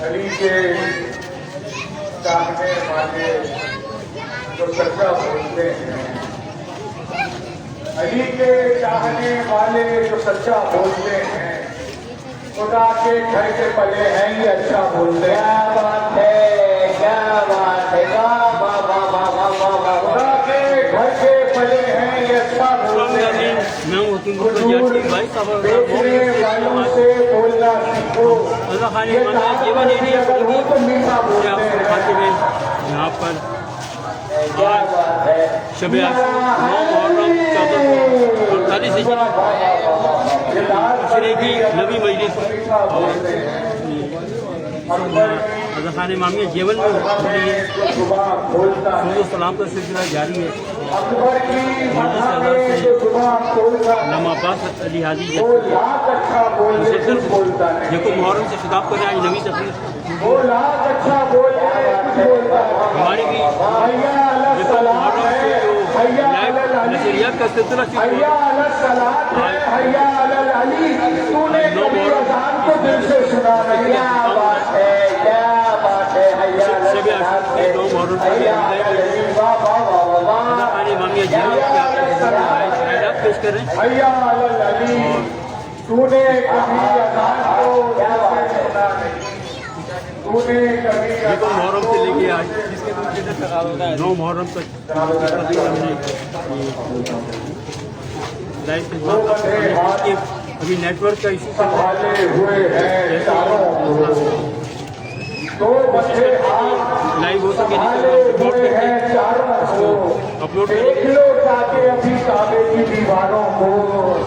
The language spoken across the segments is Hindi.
अली के चाहने वाले जो सच्चा बोलते हैं, अली के चाहने वाले जो सच्चा बोलते हैं, खुदा के घर के पले हैं ये अच्छा बोलते हैं। क्या बात है, क्या बात है, वाह वाह वाह वाह वाह वाह वाह। खुदा के घर के पले हैं ये अच्छा बोलते हैं। बेचने वालों से बोलना सीखो, ये तो मीठा बोलते हैं। यहाँ पर क्या बात है, शब की नबी मजलिस रज़ा खान इमामिया जेवन में सलाम का सिलसिला जारी है। लम्हा अब्बास अली हाजी देखो मुहर्रम से खिताब करने आज नवी तकरीर हमारी भी नशरियात का सिलसिला पेश कर रहे हैं। तूने कभी अज़ान को देखो मुहर्रम से लेके आज 9 मुहर्रम तक अभी नेटवर्क का इशू लाइव हो सके अपलोड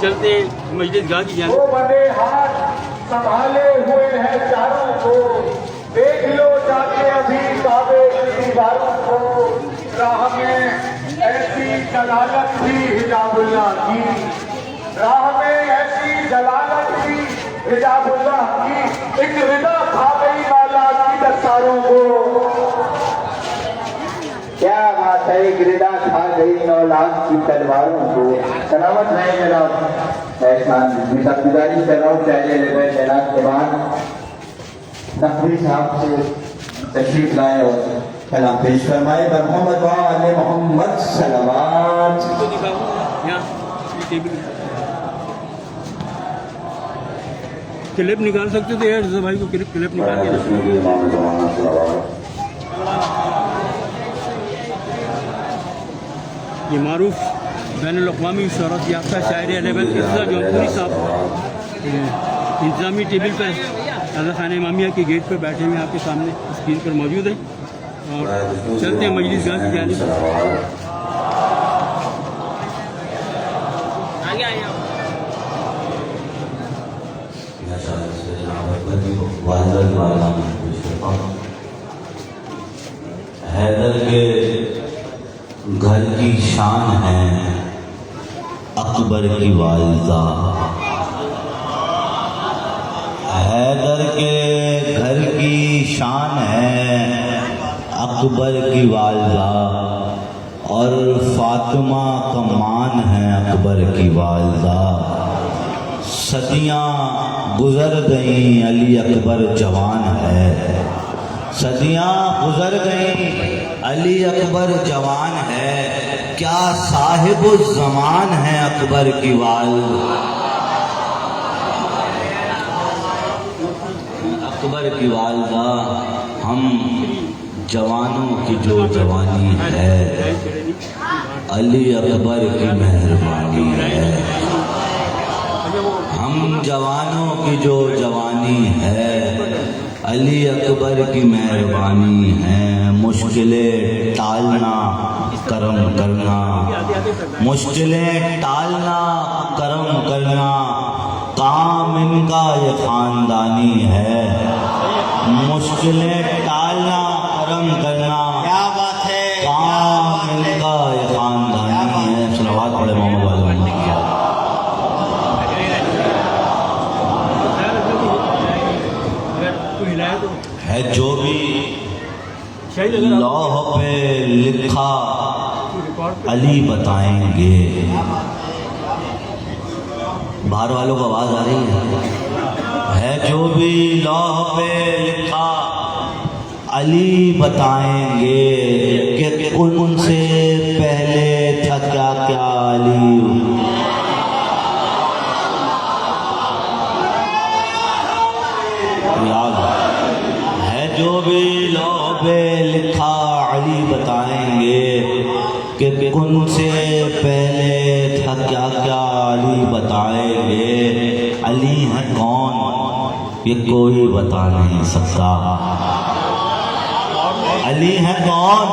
चलते मस्जिद गाह की जान संभाले हुए हैं चारों को। जलालत थी हिजाबुल्लाह की, राह में ऐसी जलालत थी हिजाबुल्लाह की, एक रिदा खा गई मौला की दस्तारों को। क्या बात है, एक रिदा खा गई 9 लाख की तलवारों को। सलामत रहे जनाब। एहसान गुजारिश कर रहा हूँ पहले लेवल तैनात के बाद नकवी साहब से तशरीफ लाए और कलाम पेश फरमाए। मोहम्मद वाले मोहम्मद सलावत। तो दिखाओ यहाँ ये टेबल क्लिप निकाल सकते थे यार, भाई को क्लिप निकाल के। ये मारूफ बैनुल-अक़वामी शोहरत याफ्ता शायर लेवल इज़्ज़त जौनपुरी साहब इंतज़ामी टेबल पर रज़ा खान इमामिया के गेट पर बैठे हुए आपके सामने स्क्रीन पर मौजूद है। और चलते हैं मजलिस गाह की जानिब। हैदर के घर की शान है अकबर की वालिदा। हैदर के घर की शान है अकबर की वालिदा और फातिमा का मान है अकबर की वालिदा। सदियाँ गुजर गईं अली अकबर जवान है। सदियाँ गुजर गईं अली अकबर जवान है। क्या साहिब ज़मान है अकबर की वालिदा। अकबर की वालिदा हम जवानों की जो जवानी है अली अकबर की मेहरबानी है। हम जवानों की जो जवानी है अली अकबर की मेहरबानी है। मुश्किलें टालना करम करना, मुश्किलें टालना करम करना, काम इनका ये खानदानी है। मुश्किलें टालना करम करना, क्या बात है, काम इनका ये खानदानी है। सलावत पढ़े मोहम्मद वाले है जो भी लौह पे लिखा अली बताएंगे। बाहर वालों को आवाज आ रही है जो भी लौह पे लिखा अली बताएंगे कि उनसे पहले था क्या क्या अली। जो भी लौह पे लिखा अली बताएंगे कि उनसे पहले था क्या क्या अली बताएंगे। अली है कौन ये कोई बता नहीं सकता। अली है कौन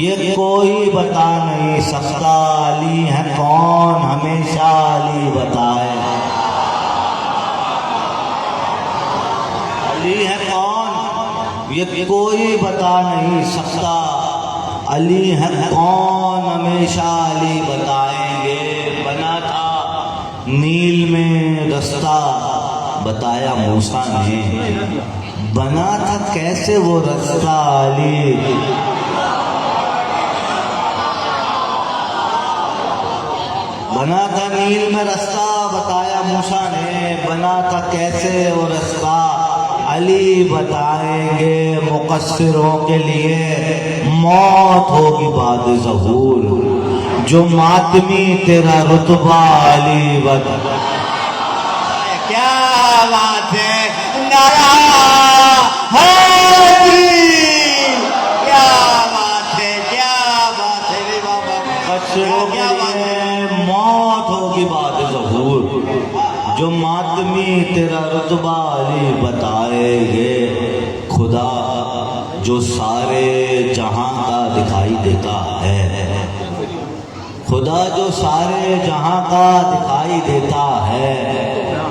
ये कोई बता नहीं सकता। अली है कौन हमेशा अली बताए। अली है कौन ये कोई बता नहीं सकता। अली है कौन हमेशा अली बताएंगे। बना था नील में रास्ता बताया मूसा ने। बना था कैसे वो रास्ता अली। बना था नील में रास्ता बताया मूसा ने। बना था कैसे वो रास्ता अली बताएंगे। मुकस्सिरों के लिए मौत होगी बाद ज़हूर। जो मातमी तेरा रुतबा अली बता। क्या बात है, नारा है, क्या बात है, क्या बात है रे बाबा। मुकस्सिरों के लिए मौत होगी बाद ज़हूर। जो मातमी तेरा रुतबा अली बताएंगे। खुदा जो सारे जहां का दिखाई देता है। खुदा जो सारे जहां का दिखाई देता है।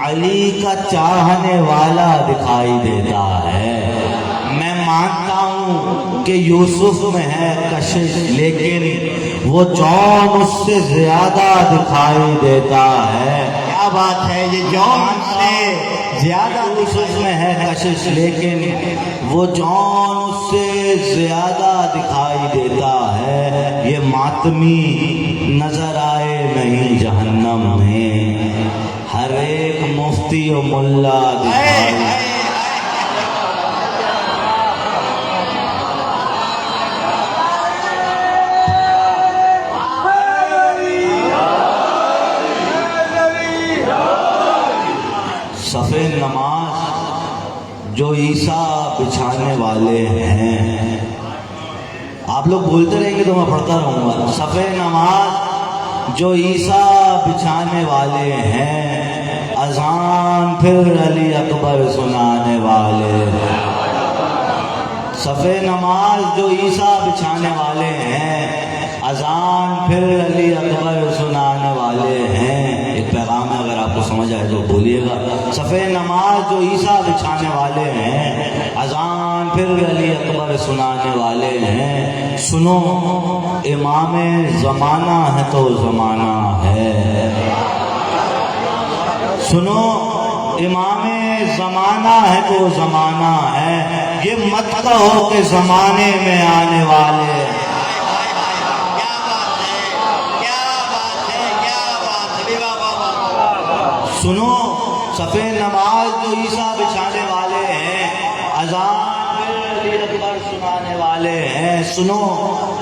अली का चाहने वाला दिखाई देता है। मैं मानता हूँ कि यूसुफ में है कशिश लेकिन वो जौन उससे ज्यादा दिखाई देता है। क्या बात है, ये जौन से ज्यादा उसमें है कशिश, लेकिन वो जौन उससे ज्यादा दिखाई देता है। ये मातमी नजर आए नहीं जहन्नम में, हर एक मुफ्ती और मुल्ला दिखाई। सफ़े नमाज जो ईसा बिछाने वाले हैं, आप लोग बोलते रहेंगे तो मैं पढ़ता रहूँगा। सफ़े नमाज जो ईसा बिछाने वाले हैं, अजान फिर अली अकबर सुनाने वाले हैं। सफ़े नमाज जो ईसा बिछाने वाले हैं, अजान फिर अली अकबर सुनाने वाले हैं। एक पैगाम है, अगर आपको समझ आए तो बोलिएगा। सफ़े नमाज जो ईसा बिछाने वाले हैं, अजान फिर अली अकबर सुनाने वाले हैं। सुनो इमाम ज़माना है तो ज़माना है। सुनो इमाम ज़माना है तो ज़माना है। ये मत कहो कि ज़माने में आने वाले। सुनो सफ़े नमाज जो ईसा बिछाने वाले हैं, अज़ान अली अकबर सुनाने वाले हैं। सुनो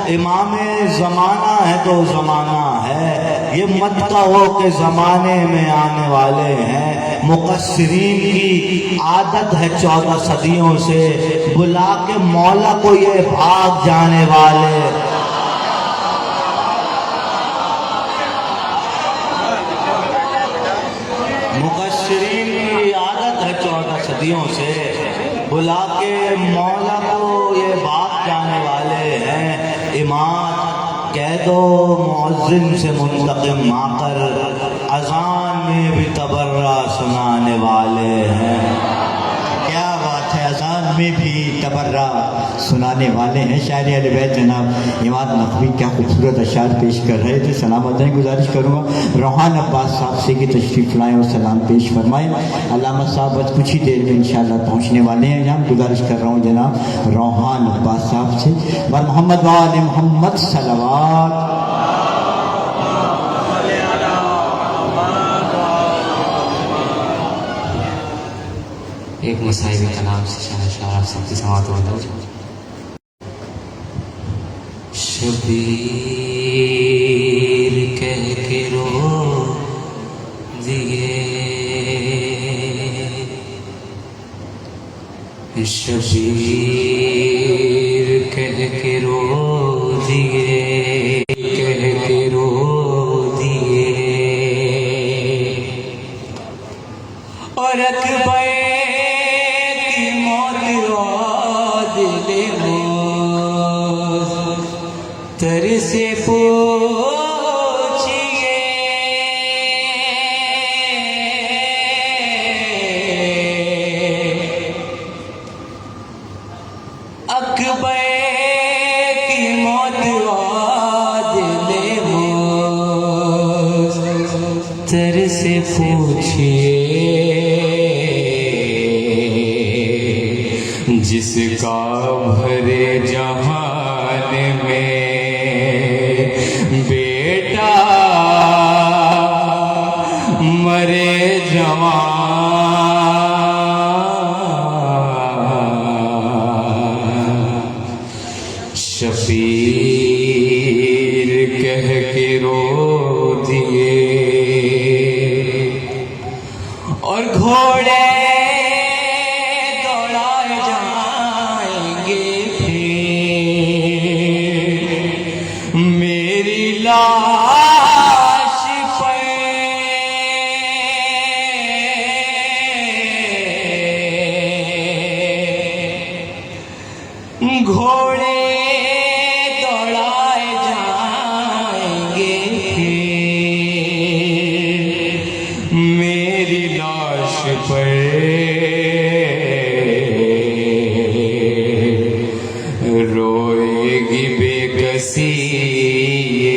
इमाम ज़माना है तो ज़माना है। ये मत कहो कि ज़माने में आने वाले हैं। मुक़स्सिरीन की आदत है 14 सदियों से, बुला के मौला को ये भाग जाने वाले। मुक़स्सिरीन की आदत है 14 सदियों से, बुला के मौला को ये भाग जाने वाले हैं। इमाम कह दो मुअज़्ज़िन से मुंतक़िम आकर, अज़ान में भी तबर्रा सुनाने वाले हैं। क्या बात है, अजान में भी तबर्रा सुनाने वाले हैं। शायर अहले बैत जनाब इमाद नक़वी क्या खूबसूरत अशार पेश कर रहे थे। सलामत हैं, गुजारिश करूँगा रोहान अब्बास साहब से कि तशरीफ़ लाएँ और सलाम पेश फरमाएँ। अल्लामा साहब बस कुछ ही देर में इंशाअल्लाह पहुँचने वाले हैं यहाँ। गुजारिश कर रहा हूँ जनाब रोहान अब्बास साहब से, व मोहम्मद व आले मोहम्मद सलावत। एक मसाइबी का नाम से शाह सबकी समात होता है। शबीर कह के रो दिए, शबीर कह के रो दिए, कह के रो दिए। और अकबर तेरे से पूछिए, अकबर की मौत वादिले मौत, तेरे से पूछिए जिसका भरे जहान में बेटा मरे जवान। शबीर कह के रो दिए और घोड़े दौड़ाए जाएंगे फिर मेरी लाश पर। घोड़े दौड़ाए जाएंगे फिर मेरी लाश पर। रोएगी बेकसी ये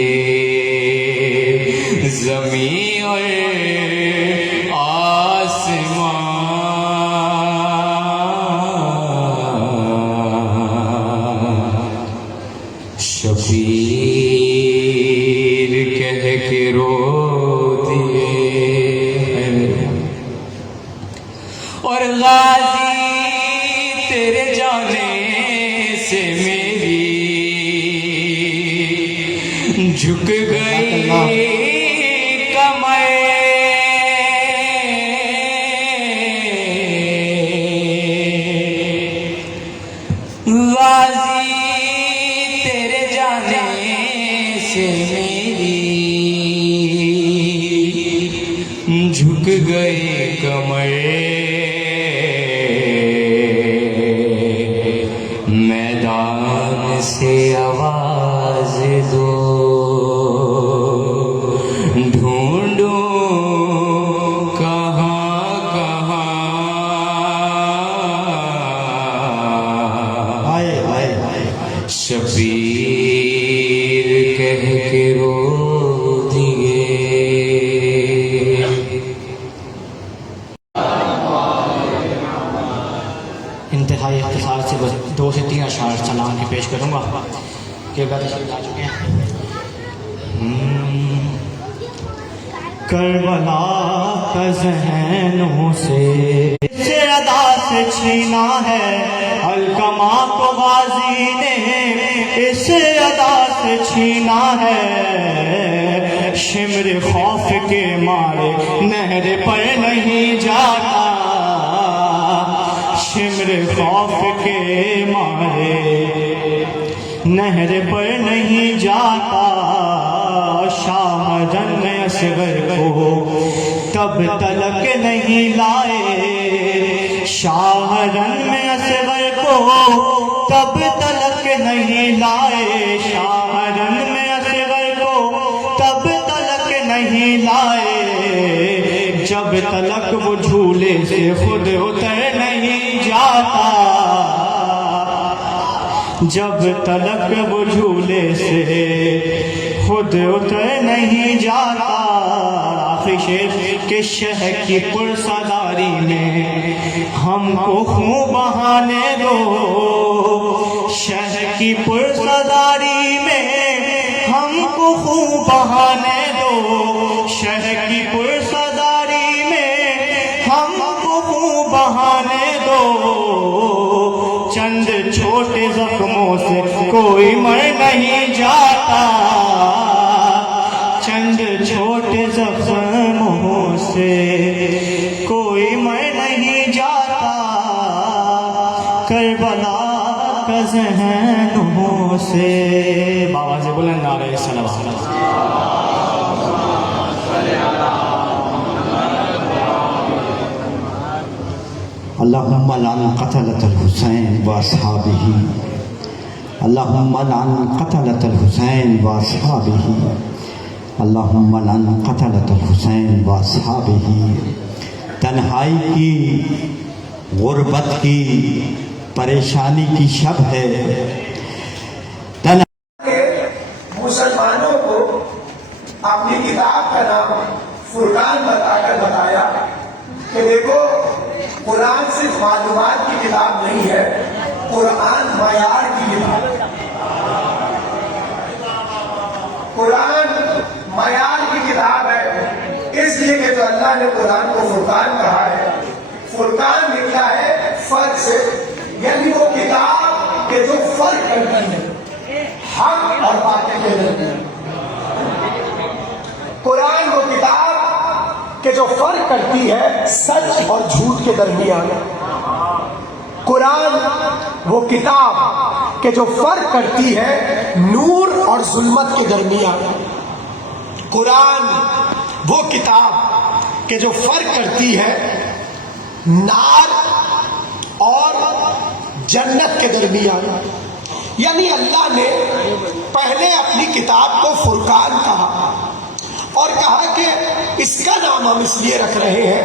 तेरे जाने से मेरी झुक गई कमर। गाजी तेरे जाने से मेरी झुक गई कमर। मैदान से आवाज दो, ढूंढूं कहाँ कहाँ। आए आए आए शबीर कह के रो दिए। इंतहाई इख्तिसार से बस 2 से 3 अशार सलाम के पेश करूँगा कि आ चुके हैं। करबला का ज़हनों से अदा से छीना है, अलकमा को गाजी ने इस अदा से छीना है। शिमर खौफ के मारे नहर पर नहीं जाता, शिमर खौफ के मारे नहर पर नहीं जाता। शाहजन असगर को तब तलक नहीं लाए, शाहजन में असगर को तब तलक नहीं लाए। शाहजन में असगर को तब तलक नहीं लाए, जब तलक वो झूले से खुद उतर नहीं जाता, जब तलक वो झूले से खुद उतर नहीं जाता। आखिरी शेर के शह की पुरसदारी में हमको खूब बहाने दो, शह की पुरसदारी में हमको खूब बहाने दो, शह की पुरसदारी में हमको खूब बहाने दो। चंद छोटे जख्मों से कोई मर नहीं जाता, चंद छोटे जख्मों से कोई मर नहीं जाता। करबला का ज़हनों से बाबा से बुलंद नारे सलावत। अल्लाहुम्मा लान क़तलतल हुसैन व अस्हाबिही, अल्लाहुम्मा लान क़तलतल हुसैन व अस्हाबिही, अल्लाहुम्मा लान क़तलतल हुसैन व अस्हाबिही। तन्हाई की, गुर्बत की, परेशानी की शब है। मुसलमानों को अपनी किताब का नाम फुरकान बताकर बताया कि देखो कुरान सिर्फ मालूमात की किताब नहीं है, कुरान मयार की किताब है। कुरान मयार की किताब है, इसलिए कि जो अल्लाह ने कुरान को फुरकान कहा है, फुरकान निकला है फर्क से, यानी वो किताब के जो फर्क करती है हक और बातें के दरमियान। कुरान वो किताब के जो फर्क करती है सच और झूठ के दरमियान। कुरान वो किताब के जो फर्क करती है नूर और जुल्मत के दरमियान। कुरान वो किताब के जो फर्क करती है नार और जन्नत के दरमियान। यानी अल्लाह ने पहले अपनी किताब को फुरकान कहा और कहा कि इसका नाम हम इसलिए रख रहे हैं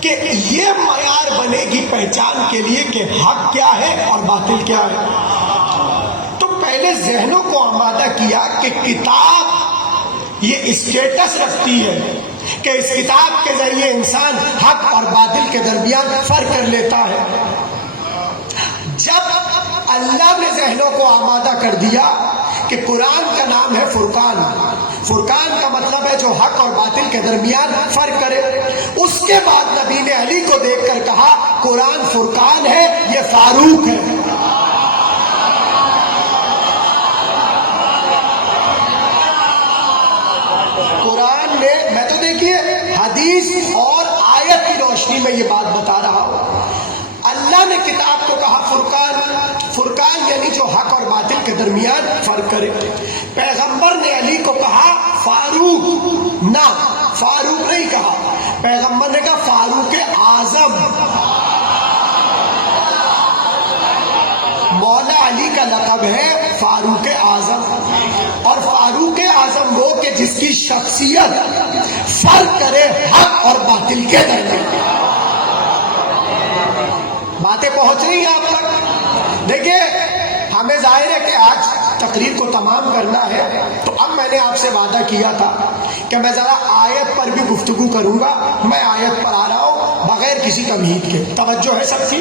कि ये मयार बनेगी पहचान के लिए कि हक क्या है और बातिल क्या है। तो पहले जहनों को आमादा किया कि किताब ये स्टेटस रखती है कि इस किताब के जरिए इंसान हक और बातिल के दरमियान फर्क कर लेता है। जब अल्लाह ने जहनों को आमादा कर दिया कि कुरान का नाम है फुरकान, फुरकान का मतलब है जो हक और बातिल के दरमियान फर्क करे। उसके बाद नबी ने अली को देखकर कहा कुरान फुरकान है, ये फारूक है। कुरान ने, मैं तो देखिए हदीस और आयत की रोशनी में ये बात बता रहा हूं। अल्लाह ने किताब को कहा फुरकान, फुरकान यानी जो हक और बातिल के दरमियान फर्क करे। पैगंबर ने अली को कहा फारूक, ना फारूक नहीं कहा, पैगंबर ने कहा फारूक आजम। मौला अली का लक़ब है फारूक आजम, और फारूक आजम वो कि जिसकी शख्सियत फर्क करे हक और बातिल के दरमियान। बातें पहुंच रही हैं आप तक? देखिए हमें जाहिर है कि आज तकरीर को तमाम करना है, तो अब मैंने आपसे वादा किया था कि मैं जरा आयत पर भी गुफ्तगू करूंगा। मैं आयत पर आ रहा हूं बगैर किसी तमहीद के। तवज्जो है सबकी?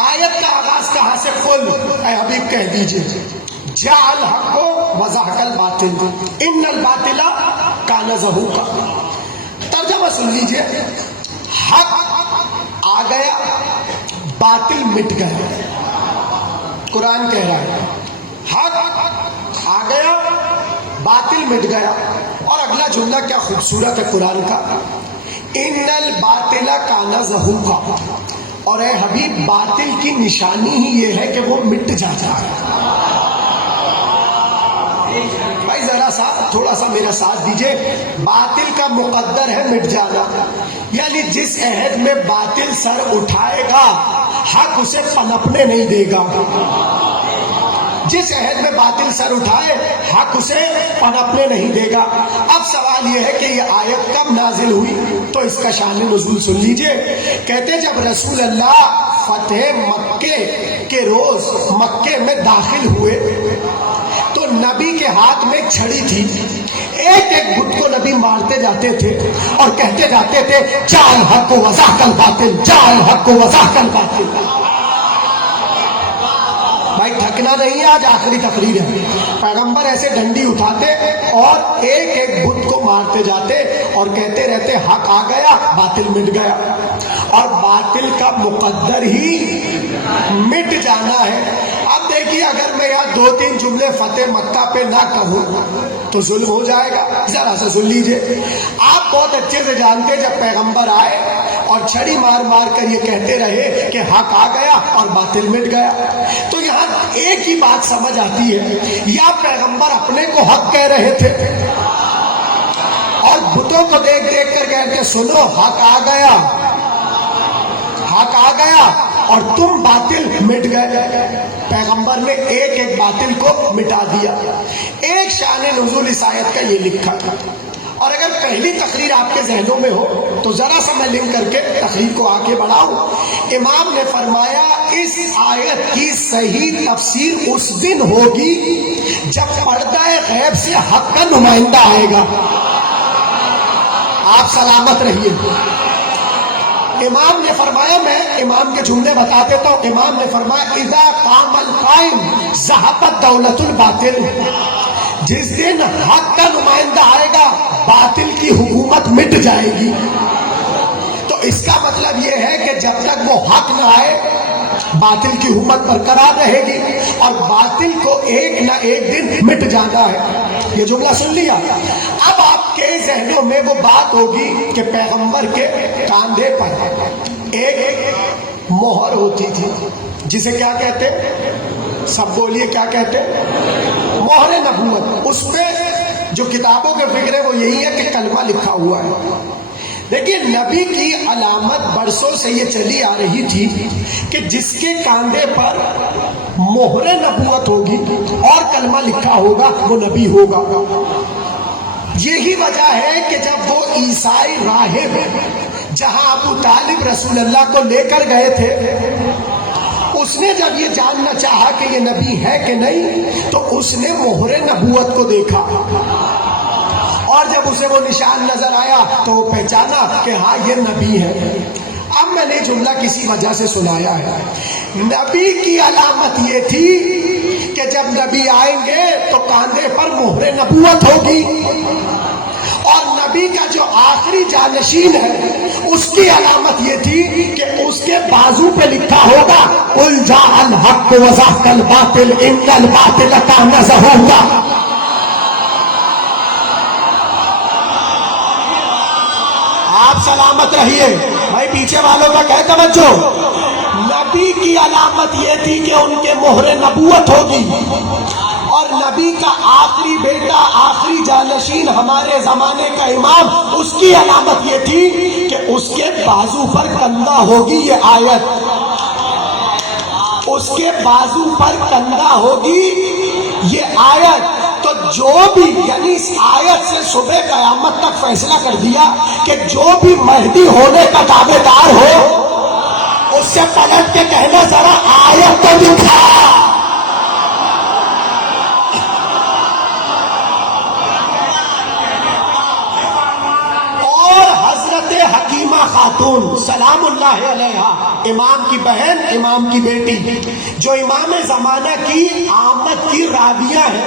आयत का आगाज कहां से? कुल ऐ हबीब कह दीजिए जाल हक वज़हकल बातिल इन्नल बातिला काना ज़हूका। तर्जुमा सुन लीजिए, हक आ गया, बातिल मिट गया। कुरान कह रहा है हक आ गया, बातिल मिट गया। और अगला जुमला क्या खूबसूरत है कुरान का, इन्नल बातिला काना ज़हूका। और ए हबीब बातिल की निशानी ही ये है कि वो मिट जाता है। भाई जरा सा थोड़ा सा मेरा साथ दीजिए। बातिल का मुकद्दर है मिट जाना, यानी जिस अहद में बातिल सर उठाएगा हक उसे पनपने नहीं देगा। जिस अहद में बातिल सर उठाए हक उसे पनपने नहीं देगा। अब सवाल यह है कि यह आयत कब नाजिल हुई, तो इसका शान नुज़ूल सुन लीजिए। कहते जब रसूल अल्लाह फतेह मक्के के रोज मक्के में दाखिल हुए तो नबी के हाथ में एक छड़ी थी। एक एक बुत को नबी मारते जाते थे और कहते जाते थे जाल हक को वज़ाकल बातिल, जाल हक को वज़ाकल बातिल। भाई थकना नहीं है, आज आखिरी तकरीर है। पैगंबर ऐसे डंडी उठाते और एक एक बुत को मारते जाते और कहते रहते हक आ गया, बातिल मिट गया। और बातिल का मुकद्दर ही मिट जाना है। अब देखिए अगर मैं यहाँ 2-3 जुमले फतेह मक्का पे ना कहूँ तो जुल्म हो जाएगा। जरा सा सुन लीजिए। आप बहुत अच्छे से जानते हैं जब पैगंबर आए और छड़ी मार मार कर ये कहते रहे कि हक आ गया और बातिल मिट गया, तो यहाँ एक ही बात समझ आती है, या पैगंबर अपने को हक कह रहे थे और बुतों को देख देख कर कहते सुनो हक आ गया, हक आ गया और तुम बातिल मिट गए। पैगंबर ने एक एक बातिल को मिटा दिया। एक शान नुज़ूल इस आयत का ये लिखा। और अगर पहली तकरीर आपके जहनों में हो तो जरा सा मैं लिंक करके तकरीर को आगे बढ़ाऊं। इमाम ने फरमाया इस आयत की सही तफसीर उस दिन होगी जब पर्दा गैब से हक का नुमाइंदा आएगा। आप सलामत रहिए। इमाम ने फरमाया, मैं इमाम के जुमले बता देता हूं। इमाम ने फरमाया इज़ा कामल काइम ज़हबत दौलतुल बातिल, जिस दिन हक का नुमाइंदा आएगा बातिल की हुकूमत मिट जाएगी। तो इसका मतलब यह है कि जब तक वो हक ना आए बातिल की हुकूमत बरकरार रहेगी और बातिल को एक ना एक दिन मिट जाना है। ये जुमला सुन लिया। अब आपके जहनों में वो बात होगी कि पैगंबर के कांधे पर एक मोहर होती थी जिसे क्या कहते, सब बोलिए क्या कहते, मोहर नबूवत। उस पे जो किताबों के फिक्र है वो यही है कि कलमा लिखा हुआ है। देखिए नबी की अलामत बरसों से ये चली आ रही थी कि जिसके कांधे पर मोहर नबूवत होगी और कलमा लिखा होगा वो नबी होगा। यही वजह है कि जब वो ईसाई राहिब जहां अबू तालिब रसूल अल्लाह को लेकर गए थे, उसने जब ये जानना चाहा कि ये नबी है कि नहीं तो उसने मोहरे नबूवत को देखा और जब उसे वो निशान नजर आया तो वो पहचाना कि हाँ ये नबी है। अब मैंने जुमला किसी वजह से सुनाया है। नबी की अलामत ये थी कि जब नबी आएंगे तो कांधे पर मोहरे नबूवत होगी, और नबी का जो आखिरी जानशीन है उसकी अलामत ये थी कि उसके बाजू पे लिखा होगा कुल जाअल हक व ज़हक़ल बातिल इन्नल बातिल काना ज़हूक़ा। आप सलामत रहिए भाई, पीछे वालों का कह तवज्जो। नबी की अलामत ये थी कि उनके मोहरे नबूवत होगी, और नबी का आखिरी बेटा आखिरी जानशीन हमारे जमाने का इमाम, उसकी अलामत ये थी कि उसके बाजू पर कंधा होगी। ये आयत, उसके बाजू पर कंधा होगी ये आयत। तो जो भी, यानी इस आयत से सुबह कयामत तक फैसला कर दिया कि जो भी महदी होने का दावेदार हो उससे पलट के कहना जरा आयत तो दिखा। हकीमा खातून सलामुल्लाह अलैहा, इमाम की बहन, इमाम की बेटी, जो इमाम जमाना की आमद की राविया है,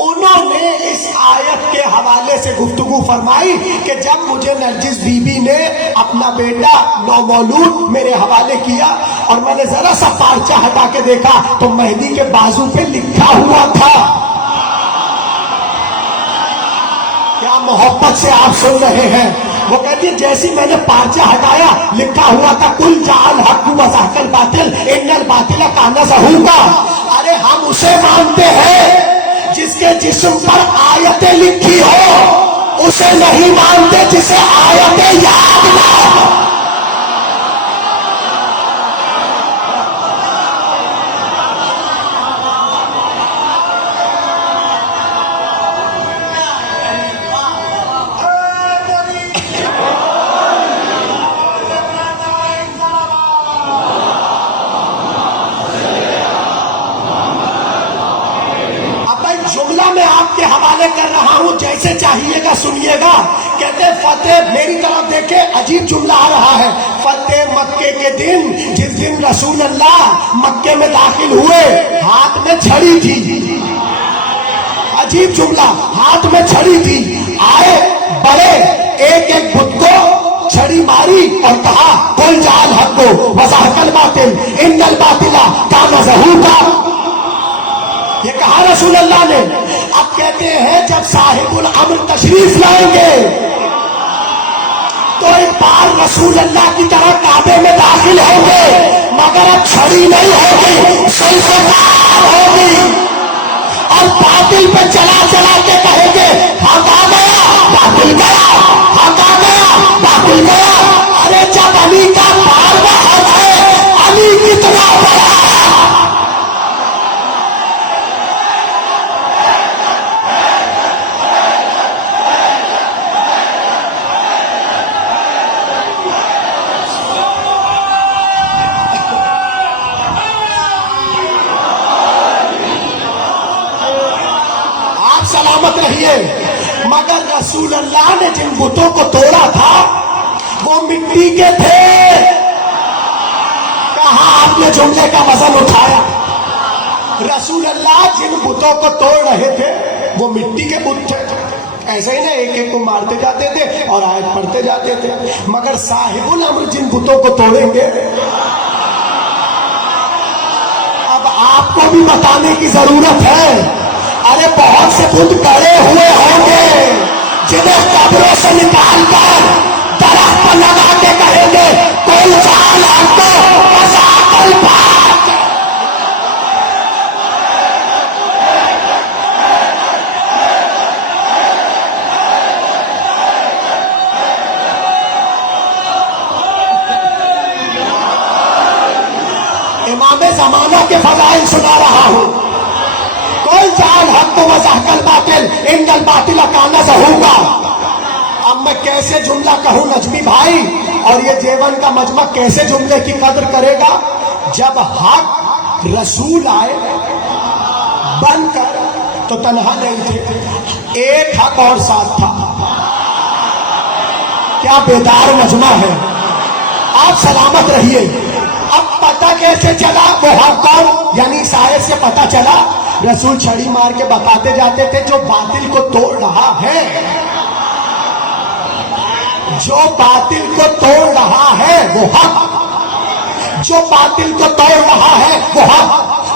उन्होंने इस आयत के हवाले से गुफ्तगू फरमाई कि जब मुझे नरजिस बीबी ने अपना बेटा नौमौलूद मेरे हवाले किया और मैंने जरा सा पार्चा हटा के देखा तो मेहदी के बाजू पे लिखा हुआ था। क्या मोहब्बत से आप सुन रहे हैं? वो कहती है जैसी मैंने पार्चा हटाया लिखा हुआ था कुल जाअल हक व ज़हक़ल बातिल इन्नल बातिल काना ज़हूक़ा। अरे हम उसे मानते हैं जिसके जिस्म पर आयतें लिखी हो, उसे नहीं मानते जिसे आयतें याद ना हो। आपके हवाले कर रहा हूं, जैसे चाहिएगा सुनिएगा। कहते फतेह, मेरी तरफ देखे, अजीब जुमला आ रहा है। फतेह मक्के के दिन, जिस दिन रसूल अल्लाह मक्के में दाखिल हुए, हाथ में छड़ी थी। अजीब जुमला, हाथ में छड़ी थी। आए बड़े, एक एक बुत को छड़ी मारी और कहा कुल जाअल हक व ज़हक़ल बातिल इन्नल बातिला काना ज़हूक़ा। ये कहा रसूल अल्लाह ने। अब कहते हैं जब साहिबुल अम्र तशरीफ लाएंगे तो एक बार रसूल अल्लाह की तरह काबे में दाखिल होंगे, मगर अब छड़ी नहीं होगी, सुल्फ़ान होगी, और बातिल पे चला चला के कहेंगे हक आ गया, बातिल गया, हक आ गया, बातिल गया। अरे जब अली का बार हक है, अली कितना बड़ा। सलामत रहिए। मगर रसूल अल्लाह ने जिन बुतों को तोड़ा था वो मिट्टी के थे। कहा आपने जुमले का वजन उठाया। रसूल अल्लाह जिन बुतों को तोड़ रहे थे वो मिट्टी के बुत थे। ऐसे ही ना एक एक को मारते जाते थे और आयत पढ़ते जाते थे। मगर साहिबुल अम्र जिन बुतों को तोड़ेंगे, अब आपको भी बताने की जरूरत है। अरे बहुत से बुत गड़े हुए होंगे जिन्हें कब्रों से निकाल कर दरख्त पर लगा के कहेंगे कुल जाअल हक व ज़हक़ल बातिल। इमाम ज़माना के फज़ाइल सुना रहा हूं। कुल जाअल हक व ज़हक़ल बातिल इन्नल बातिल काना ज़हूक़ा। अब मैं कैसे जुमला कहूं नजमी भाई, और ये जेवन का मजमा कैसे जुमले की कदर करेगा? जब हक रसूल आए बनकर तो तन्हा नहीं थे, एक हक और साथ था। क्या बेदार मजमा है। आप सलामत रहिए। अब पता कैसे चला वो हम कौन, यानी शायद से पता चला रसूल छड़ी मार के बताते जाते थे जो बातिल को तोड़ रहा है, जो बातिल को तोड़ रहा है वो हक, जो बातिल को तोड़ रहा है वो हक।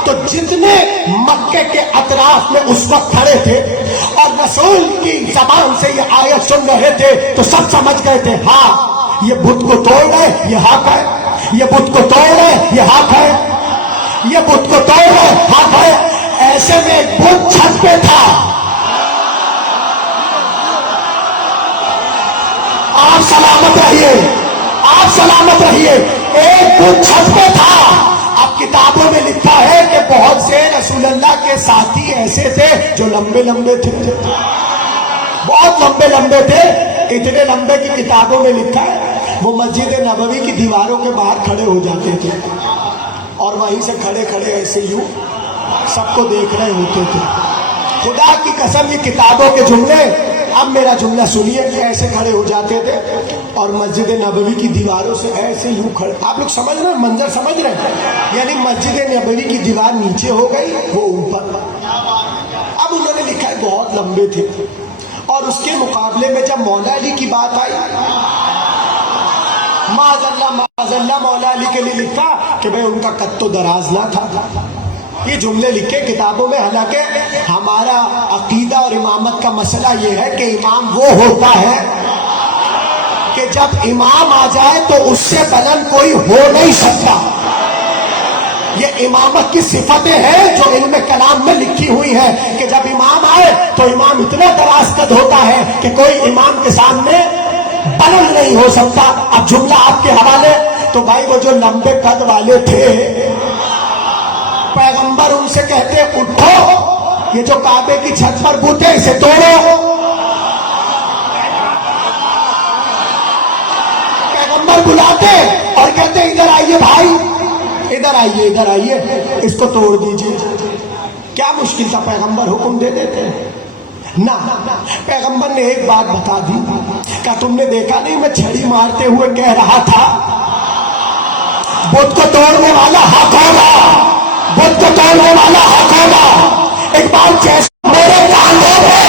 तो जितने मक्के के अतराफ में उस वक्त खड़े थे और रसूल की जबान से ये आयत सुन रहे थे तो सब समझ गए थे, हाँ ये बुत को तोड़ रहे ये हक है, ये बुत को तोड़ रहे ये हक है, ये बुत को तोड़ रहे हक है। ऐसे में एक बुत छत पे था, आप सलामत रहिए, आप सलामत रहिए। एक बुत छत पे था। अब किताबों में लिखा है कि बहुत से रसूलुल्लाह के साथी ऐसे थे जो लंबे लंबे थे, बहुत लंबे लंबे थे, इतने लंबे की किताबों में लिखा है वो मस्जिद नबवी की दीवारों के बाहर खड़े हो जाते थे और वहीं से खड़े खड़े ऐसे यूं सबको देख रहे होते थे। खुदा की कसम ये किताबों के जुमले, अब मेरा जुमला सुनिए, ऐसे खड़े हो जाते थे और मस्जिद नबवी की दीवारों से ऐसे यूं खड़े, आप लोग समझ रहे हैं, मंजर समझ रहे हैं, यानी मस्जिद नबवी की दीवार नीचे हो गई वो ऊपर। अब उन्होंने लिखा है बहुत लंबे थे। और उसके मुकाबले में जब मौला अली की बात आई, माज़अल्लाह मौला अली के लिए लिखा कि भाई उनका कद तो दराज ना था। ये जुमले लिखे किताबों में। हालांकि हमारा अकीदा और इमामत का मसला ये है कि इमाम वो होता है कि जब इमाम आ जाए तो उससे बुलंद कोई हो नहीं सकता। ये इमामत की सिफतें हैं जो इल्म कलाम में लिखी हुई है कि जब इमाम आए तो इमाम इतना दराज कद होता है कि कोई इमाम के सामने बुलंद नहीं हो सकता। अब जुमला आपके हवाले। तो भाई वो जो लंबे कद वाले थे, पैगंबर उनसे कहते उठो, ये जो काबे की छत पर बूटे इसे तोड़ो। पैगंबर बुलाते और कहते इधर आइए भाई, इधर आइए, इधर आइए, इसको तोड़ दीजिए। क्या मुश्किल था, पैगंबर हुक्म दे देते ना। पैगंबर ने एक बात बता दी, क्या तुमने देखा नहीं मैं छड़ी मारते हुए कह रहा था बुत को तोड़ने वाला हक होगा, बुत को तोड़ने वाला हक होगा। एक बार जैसे मेरे कांधों पे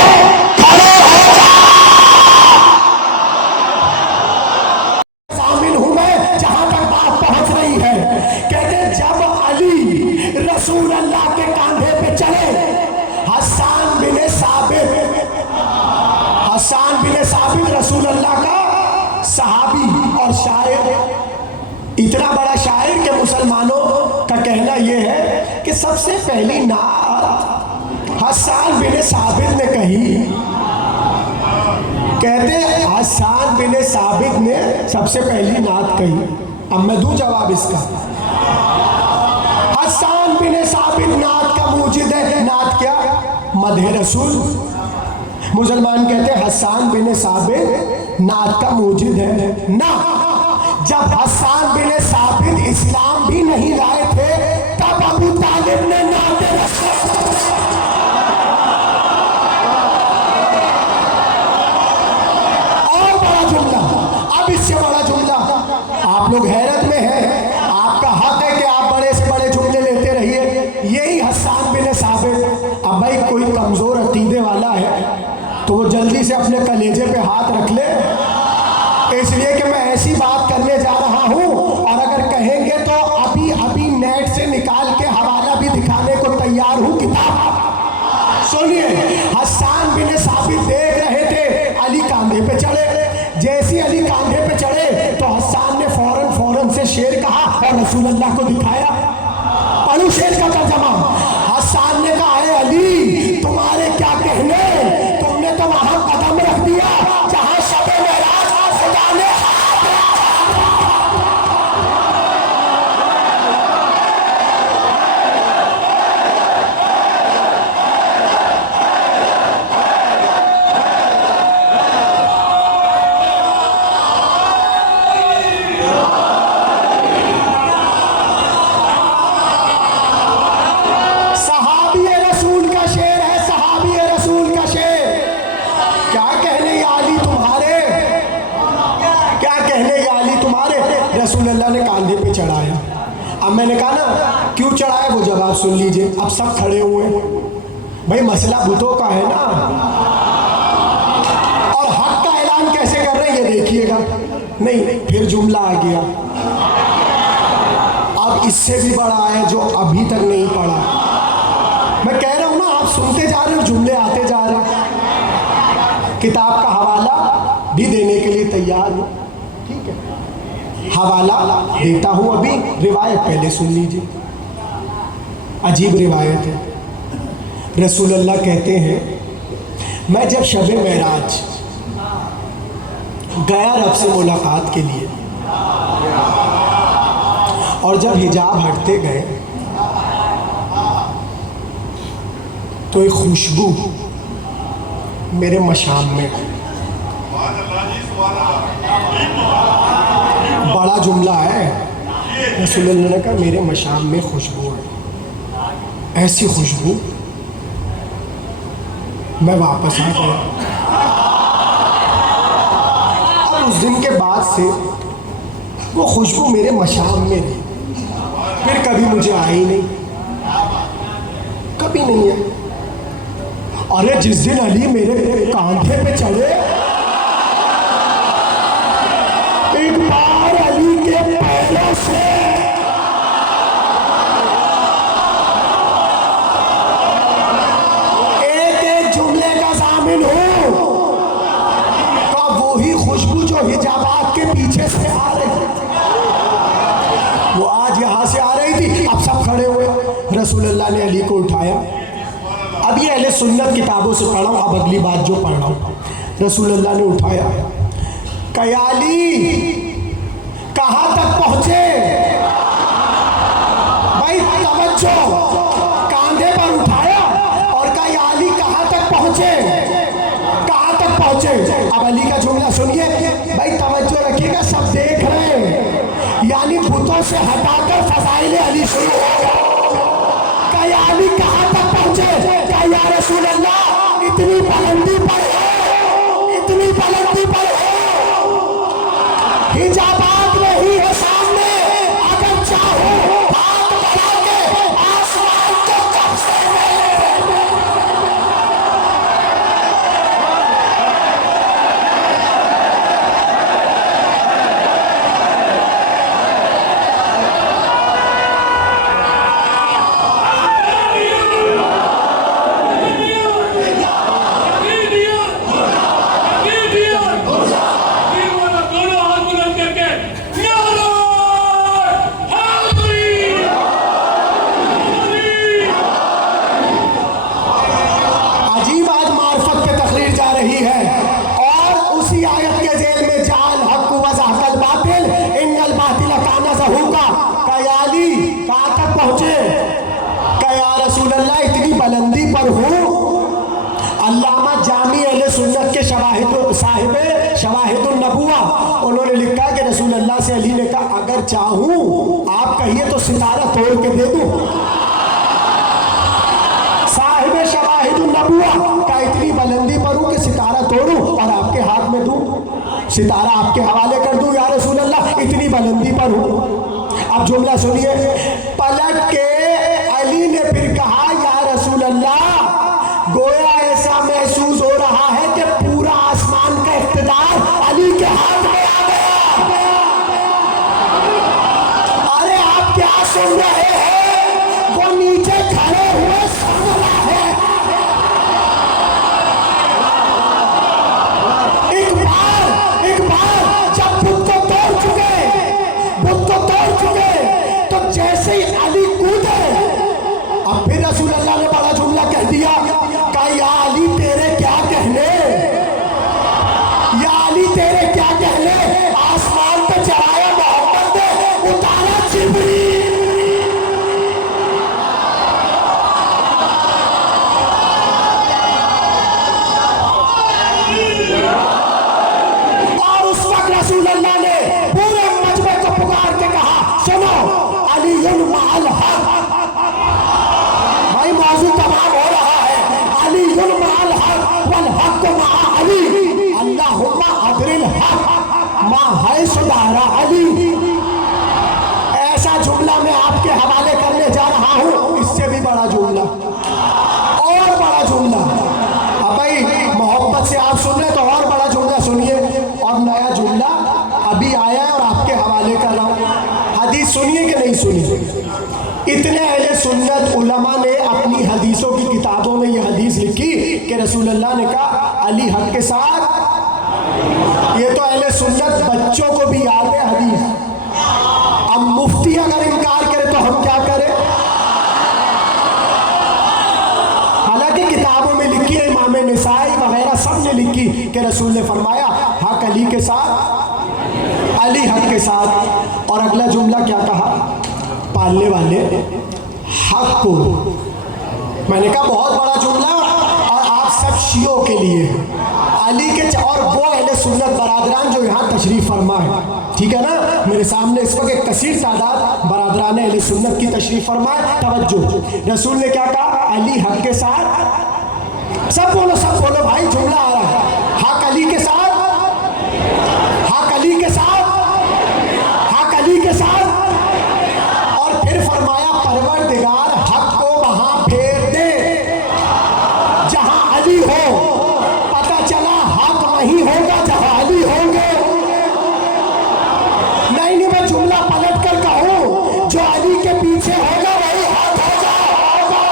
खड़े हो जा, शामिल हूं मैं जहां तक बात पहुंच रही है। कहते जब अली रसूल अल्लाह के कांधे पे चले, हसन बिन साबित रसूल अल्लाह का सहाबी और शायर, इतना बड़ा शायर के मुसलमानों का कहना यह है कि सबसे पहली नात हसन बिन साबित ने कही। कहते हसन बिन साबित ने सबसे पहली नात कही। अब मैं दूं जवाब इसका। हसन बिन साबित नात का मूजिद है। नात क्या? मदह रसूल। मुसलमान कहते हैं हसन बिन साबित नात का मूजिद है ना। जब हसन बिन साबित इस्लाम भी नहीं लाए थे तब अबू तालिब ने नात और बड़ा जुमला, अब इससे बड़ा जुमला। आप लोग हैरत में हैं, आपका हक है कि आप बड़े से बड़े जुमले लेते रहिए। यही हसन बिन साबित, अब भाई कोई कमजोर अकीदे वाला है तो वो जल्दी से अपने कलेजे पे हाथ रख ले, इसलिए कि मैं ऐसी बात करने जा रहा हूं और अगर कहेंगे तो अभी अभी नेट से निकाल के हवाला भी दिखाने को तैयार हूं। किताब सुनिए। हसन बिन साबित देख रहे थे अली कांधे पे चढ़े, जैसे अली कांधे पे चढ़े तो हसन ने फौरन से शेर कहा और रसूल अल्लाह को दिखाया। पढ़ू शेर का तर्जमा। हसन ने कहा है अली तुम्हारे क्या कहने, तुमने तो वहां कदम रख दिया जहां शबे मेराज खुदा ने। अब मैंने कहा ना क्यों चढ़ाए, वो जवाब सुन लीजिए। अब सब खड़े हुए हैं, भाई मसला भूतों का है ना, और हक का ऐलान कैसे कर रहे हैं ये देखिएगा। नहीं, फिर जुमला आ गया, अब इससे भी बड़ा है जो अभी तक नहीं पढ़ा। मैं कह रहा हूं ना, आप सुनते जा रहे हो, जुमले आते जा रहे हैं। किताब का हवाला भी देने के लिए तैयार हूं, ठीक है, हवाला देता हूं अभी। रिवायत पहले सुन लीजिए, अजीब रिवायत है। रसूल अल्लाह कहते हैं, मैं जब शब मेराज गया रब से मुलाकात के लिए, और जब हिजाब हटते गए तो एक खुशबू मेरे मशाम में, बड़ा जुमला है, रसूलुल्लाह ने कहा मेरे मशाम में खुशबू है, ऐसी खुशबू। मैं वापस आ गया। अब उस दिन के बाद से वो खुशबू मेरे मशाम में रही, फिर कभी मुझे आई नहीं, कभी नहीं है। अरे जिस दिन अली मेरे कांधे पे चढ़े, एक बार अली के पैरों से एक एक जुमले का जामिन हूं का वही खुशबू जो हिजाबात के पीछे से आ रही थी, वो आज यहां से आ रही थी। अब सब खड़े हुए, रसूलुल्लाह ने अली को उठाया। अब ये अहले सुन्नत किताबों से पढ़ा हूं, अब अगली बात जो पढ़ रहा हूं, रसूलुल्लाह ने उठाया, कयाली कहां तक पहुंचे? भाई तवज्जो, कांधे पर उठाया और कयाली कहां तक पहुंचे? कहां तक पहुंचे? अब अली का जुमला सुनिए, भाई तवज्जो रखिएगा, सब देख रहे हैं, यानी बुतों से हटाकर फज़ाइल अली शुरू हो। कयाली कहां तक पहुंचे? या रसूल अल्लाह, इतनी बुलंदी पर हो, इतनी बुलंदी पर हो, हिजाबात में ही है सामने, अगर चाहो हाथ बढ़ा के आसमान को कब्जे में ले। बुलंदी पर हूँ। अल्लामा जामी अहले सुन्नत के शवाहिदुन नबुवा, उन्होंने लिखा कि रसूल अल्लाह से अली ने कहा, अगर चाहूँ आप कहिए तो सितारा तोड़ के दे दूँ। साहिब शवाहिदुन नबुवा का इतनी बुलंदी पर हूँ कि सितारा तोड़ूं और आपके हाथ में दूँ, सितारा आपके हवाले कर दूँ या रसूल अल्लाह, इतनी बुलंदी पर हूँ। अब जुमला सुनिए, पलट के अली ने फिर कहा, या रसूल अल्लाह, गोया ऐसा महसूस हो रहा है कि पूरा आसमान का इख्तिदार अली के हाथ में आ गया। अरे आप क्या सुन रहे हैं? वो नीचे खड़े हुए सुन रहा है। एक बार जब बुत को तोड़ चुके तो जैसे ही अली कूदे, अब फिर रसूल अल्लाह ने बड़ा जुमला कह दिया, कहा या अली तेरे क्या कहने, या अली तेरे क्या कहने, आसमान पे चढ़ाया मोहम्मद ने, उतारा जिब्रील। और उस वक्त रसूल अल्लाह ने पूरे मजमे को पुकार के कहा, सुनो, अली मअल हक, भाई मौजू तमाम हो रहा है, अली मअल हक वल हक मअ अली, अल्लाहुम्मा अदरिल हक मा है सुदारा अली। ऐसा जुमला मैं आपके हवाले करने जा रहा हूं इससे भी बड़ा जुमला और बड़ा जुमला। अब भाई मोहब्बत से आप सुन रहे तो और बड़ा जुमला सुनिए। और नया जुमला अभी आया है और आपके हवाले कर रहा हूं। हदीस सुनिए कि नहीं सुनिए। इतने अहले सुन्नत उलमा ने अपनी हदीसों की किताबों में ये हदीस लिखी कि रसूलुल्लाह ने कहा अली हक के साथ। ये तो अहले सुन्नत बच्चों को भी याद है हदीस। अब मुफ्ती अगर इनकार करे तो हम क्या करें? हालांकि किताबों में लिखी है, इमाम निसाई वगैरह सब ने लिखी कि रसूल ने फरमाया हक अली के साथ, अली हक के साथ। और अगला जुमला क्या कहा? पालने वाले हक को। मैंने कहा बहुत बड़ा जुमला और आप सब शियों के लिए अली के और वो अहले सुन्नत बरादरान जो यहाँ तशरीफ़ फरमा है, ठीक है ना। मेरे सामने इस वक्त एक कसीर तादाद बरादरान अहले सुन्नत की तशरीफ़ फरमा है। तवज्जो, रसूल ने क्या कहा? अली हक के साथ। सब बोलो भाई, जुमला आ रहा है। हक अली के साथ, हक अली के साथ, हक अली के साथ। और फिर फरमाया परवरदिगार हक को वहां फेर दे जहां अली हो। पता चला हक वहीं होगा जहां अली होंगे। नहीं, मैं जुमला पलट कर कहूं, जो अली के पीछे होगा वही हक होगा।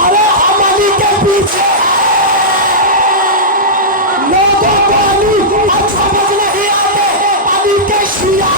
अरे हम अली के पीछे लोगों को अली हक समझ नहीं आते, अली के शिया।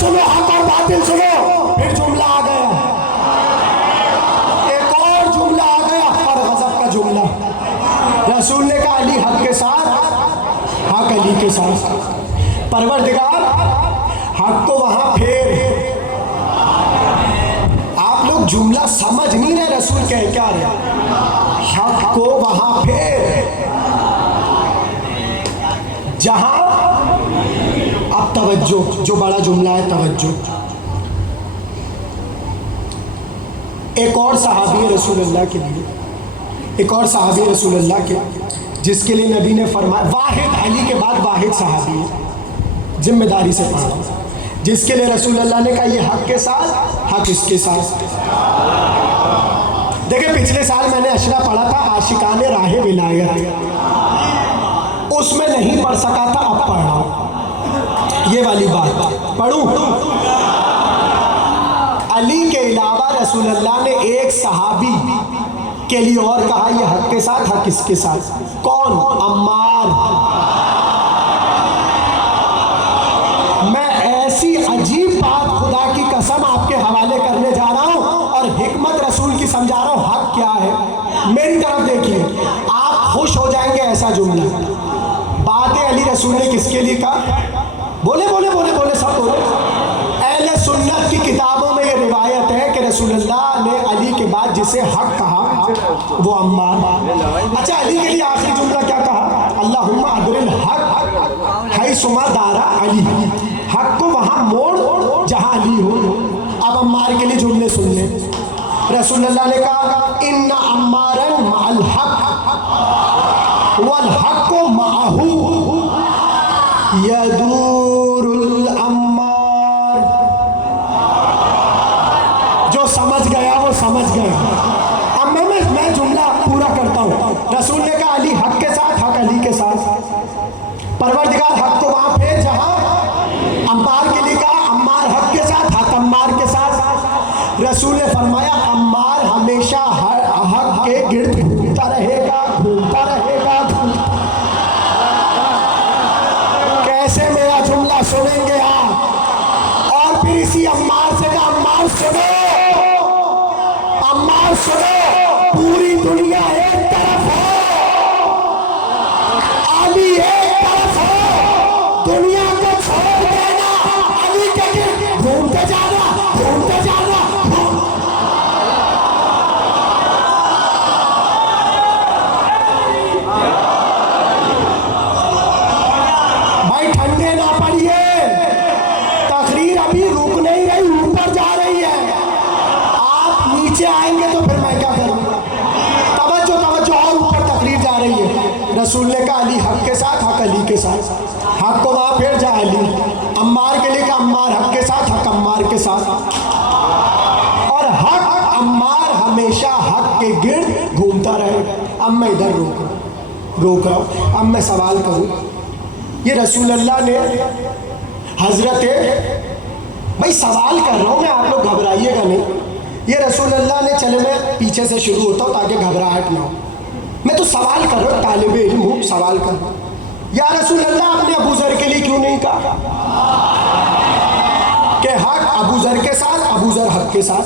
सुनो हक और बातिल सुनो। फिर जुमला आ गया, एक और जुमला आ गया और गजब का जुमला। रसूल ने कहा अली हक के साथ, हक अली के साथ। परवरदिगार हक को वहां फेर। आप लोग जुमला समझ नहीं रहे, रसूल कह क्या रहे? हक को वहां फेर जहां, अब तवज्जो, जो बड़ा जुमला है तवज्जो। एक और सहाबी रसूलुल्लाह के लिए, एक और सहाबी रसूलुल्लाह के, जिसके लिए नबी ने फरमाया, वाहिद अली के बाद वाहिद सहाबी है, जिम्मेदारी से पढ़ा, जिसके लिए रसूलुल्लाह ने कहा ये हक के साथ, हक इसके साथ। देखिए पिछले साल मैंने अशरा पढ़ा था आशिकाने राहे विलायत, उसमें नहीं पढ़ सका था, अब पढ़ रहा हूं। ये वाली बात पढ़ूं। अली के अलावा रसूलुल्लाह ने एक सहाबी के लिए और कहा ये हक के साथ, हक इसके साथ। कौन? अम्मार। मैं ऐसी अजीब बात खुदा की कसम आपके हवाले करने जा रहा हूं और हिकमत रसूल की समझा रहा हूं। हक क्या है? मेरी तरफ देखिए, आप खुश हो जाएंगे। ऐसा जुमला बात अली रसूल ने किसके लिए कहा? बोले बोले बोले बोले सब बोले। अहले सुन्नत की किताबों में ये रिवायत है कि रसूलुल्लाह ने अली के बाद जिसे हक कहा वो अम्मार। अच्छा, अली के लिए आखिरी जुमला क्या कहा? अल्लाहुम्मा अदरिल हक हैसुमा दारा अली। हक को वहां मोड़ जहां अली हो। अब अम्मार के लिए जुमले सुन ले। रसूलुल्लाह ने कहा इन्ना अम्मारन मअल हक वल हक माहू। यदूरुल अम्मार। जो समझ गया वो समझ गया। अब मैं जुमला पूरा करता हूँ। रसूल ने कहा अली हक के साथ, हक अली के साथ। परवरदिगार हक को वहां फेर जहां अम्मार के लिए कहा, अम्मार हक के साथ, हक अम्मार के साथ। रसूल ने फरमाया अम्मार हमेशा हक के गिर्द घूमता रहेगा, घूमता रहेगा। कैसे मेरा जुमला सुनेंगे आप? और फिर इसी अम्मार से कहा अम्मार सुनो, अम्मार सुनो, पूरी दुनिया एक तरफ हो, अली एक तरफ हो, दुनिया को छोड़ देना, अली के गिर्द घूमते जाना, घूमते जाना। भाई ठंडे ना पड़िए, तकरीर अभी रुक नहीं रही, ऊपर जा रही है। आप नीचे आएंगे तो फिर मैं क्या करूंगा? तवज्जो तवज्जो, और ऊपर तकरीर जा रही है। रसूल ने कहा अली हक के साथ, हक अली के साथ। हक को वहां फिर जा अली। अम्मार के लिए कहा अम्मार हक के साथ, हक अम्मार के साथ। और हक अम्मार हमेशा हक के गिर्द घूमता रहेगा। अब मैं इधर रोक रहा हूं। अब मैं सवाल करूं, ये रसूल अल्लाह ने हजरत, भाई सवाल कर रहा हूं मैं, आप लोग घबराइएगा नहीं। ये रसूल अल्लाह ने, चले मैं पीछे से शुरू होता हूं ताकि घबराहट ना हो। मैं तो सवाल कर रहा हूं, तालिब इल्म हूं, सवाल कर रहा हूं। या रसूल अल्लाह आपने अबू जर के लिए क्यों नहीं कहा कि हक अबू जर के साथ, अबू जर हक के साथ?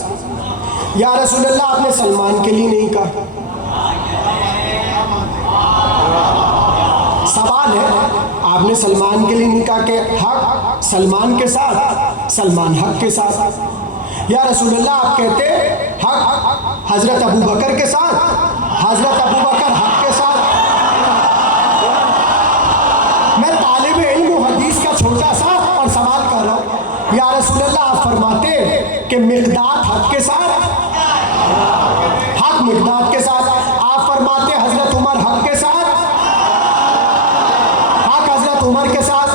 या रसूल अल्लाह आपने सलमान के लिए नहीं कहा? सवाल है, आपने सलमान के लिए नहीं कहा कि हक सलमान के साथ, सलमान हक के साथ? या रसूल अल्लाह आप कहते हक हजरत अबू बकर के साथ, हजरत अबू बकर हक के साथ? मैं तालिब इल्म हूं, हदीस का छोटा सा और सवाल कर रहा हूं। या रसूल अल्लाह आप फरमाते कि मिक़दाद हक के साथ, हक मिक़दाद के साथ। आप फरमाते हजरत उमर हक के साथ, हक हजरत उमर के साथ।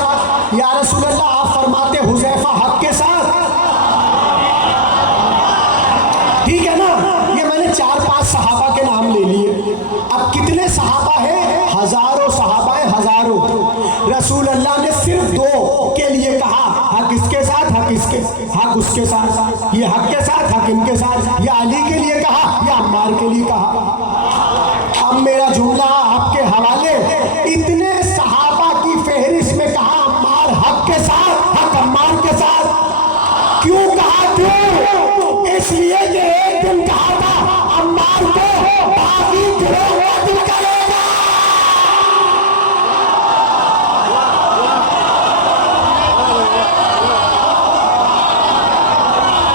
या रसूल अल्लाह आप फरमाते हुज़ैफा हक के साथ। ठीक है ना? ये मैंने 4-5 सहाबा के नाम ले लिए। अब कितने सहाबा हैं? हजारों सहाबा हैं, हजारों। रसूल अल्लाह ने सिर्फ 2 के लिए कहा, हक इसके साथ, हक इसके, हक उसके साथ। ये हक के साथ, हक इनके साथ। या अली के लिए कहा, या अम्मार के लिए कहा। अब मेरा जुमला आपके हवाले, इतने सहाबा की फहरिस्त में कहा अम्मार हक के साथ, हक अम्मार के साथ। क्यों कहा? क्यों? इसलिए कि एक दिन कहा था अम्मार को बागी गिरोह कत्ल करेगा।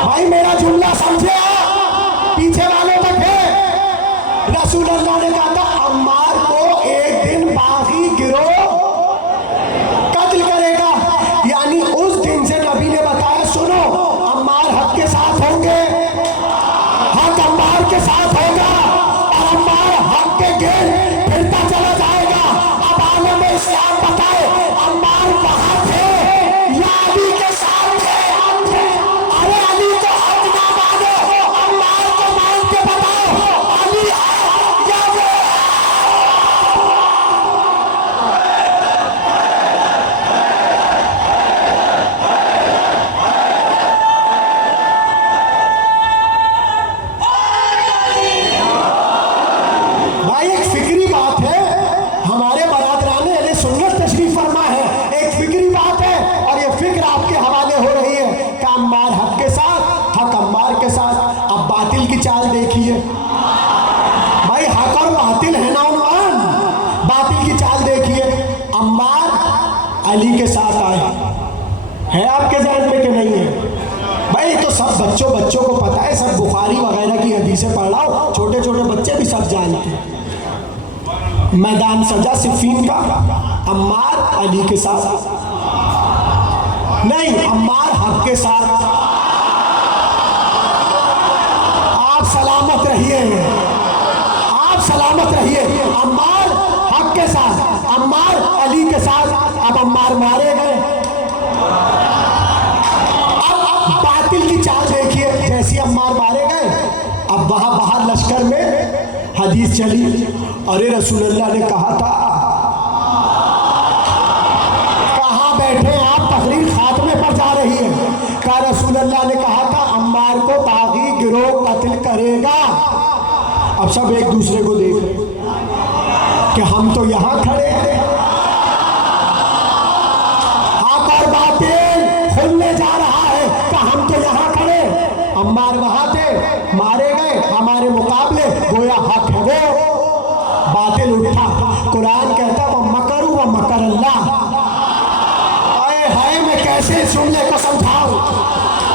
भाई मेरा जुमला समझे? पीछे वालों तक है। रसूल अल्लाह ने कहा था अम्मार को एक दिन बागी गिरोह कत्ल करेगा। यानी उस दिन से नबी ने बताया सुनो, अम्मार हक के साथ होंगे, हक अम्मार के साथ होगा, और अम्मार हक के गिर्द फिरता चला जाएगा। अब आलम इस्लाम बताए अम्मार कहाँ थे? या अली के साथ थे? अरे अली को हक ना मानो, अम्मार को मान के बताओ अली है या वो? भाई एक फिक्री बात है, हमारे बरादरान अहले सुन्नत तशरीफ फरमा है। एक फिक्री बात है और ये फिक्र आपके हवाले हो रही है कि अम्मार हक के साथ, हक अम्मार के साथ। अब बातिल की चाल देखिए भाई, हक और बातिल है ना उन्वान। बातिल की चाल देखिए, अम्मार अली के साथ आए है आपके ज़हन में कि नहीं है? भाई तो सब बच्चों को पता है, सब बुखारी वगैरह की हदीसें पढ़ रहा हूँ, छोटे छोटे बच्चे भी सब जानते हैं। मैदान सजा सिफ़ीन का, अम्मार अली के साथ नहीं, अम्मार हक के साथ। आप सलामत रहिए, आप सलामत रहिए। अम्मार हक के साथ, अम्मार अली के साथ, अब अम्मार मारे गए। अब बातिल की चाल देखिए, जैसे अम्मार मारे गए, अब वहां बाहर लश्कर में हदीस चली, अरे रसूलुल्लाह ने कहा था, कहाँ बैठे आप, तकरीर खात्मे पर जा रही है। कहा रसूलुल्लाह ने कहा था अम्मार को बागी गिरोह कत्ल करेगा। अब सब एक दूसरे को देख रहे कि हम तो यहां खड़े हैं, हक और बातिल खुलने जा रहा है, कि हम तो यहां खड़े, अम्मार वहां थे, मारे गए, हमारे मुकाबले गोया हक है वो, बातिल उठा। कुरान कहता वो मकरू व मकर अल्लाह। अरे हाय, मैं कैसे इस जुमले को समझाऊं?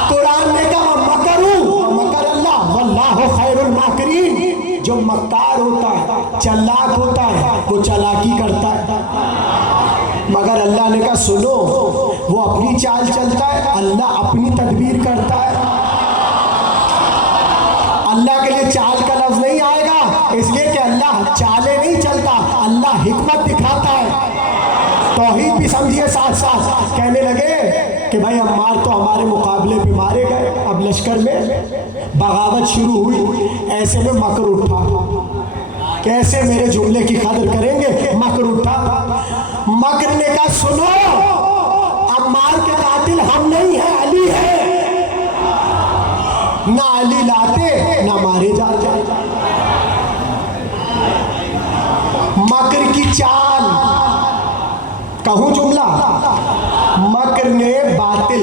कुरान ने कहा मकरू व मकर अल्लाह वल्लाहु खैरुल माकिरीन। जो मक्कार होता है, चालाक होता है, वो चालाकी करता है, मगर अल्लाह ने कहा सुनो, वो अपनी चाल चलता है, अल्लाह अपनी तदबीर करता है। अल्लाह के लिए चाल का लफ्ज नहीं आएगा, इसलिए कि अल्लाह चाले नहीं चलता, अल्लाह हिकमत दिखाता है। तौहीद भी समझिए साथ साथ। कहने लगे कि भाई अम्मार तो हमारे मुकाबले पे मारे गए, अब लश्कर में बगावत शुरू हुई। ऐसे में मकर उठा, कैसे मेरे जुमले की कदर करेंगे, मकर उठा। मकर ने कहा सुनो, अम्मार के कातिल हम नहीं है, अली है, ना अली लाते ना मारे जाते। मकर की चाल, कहूं जुमला, मकर ने बातिल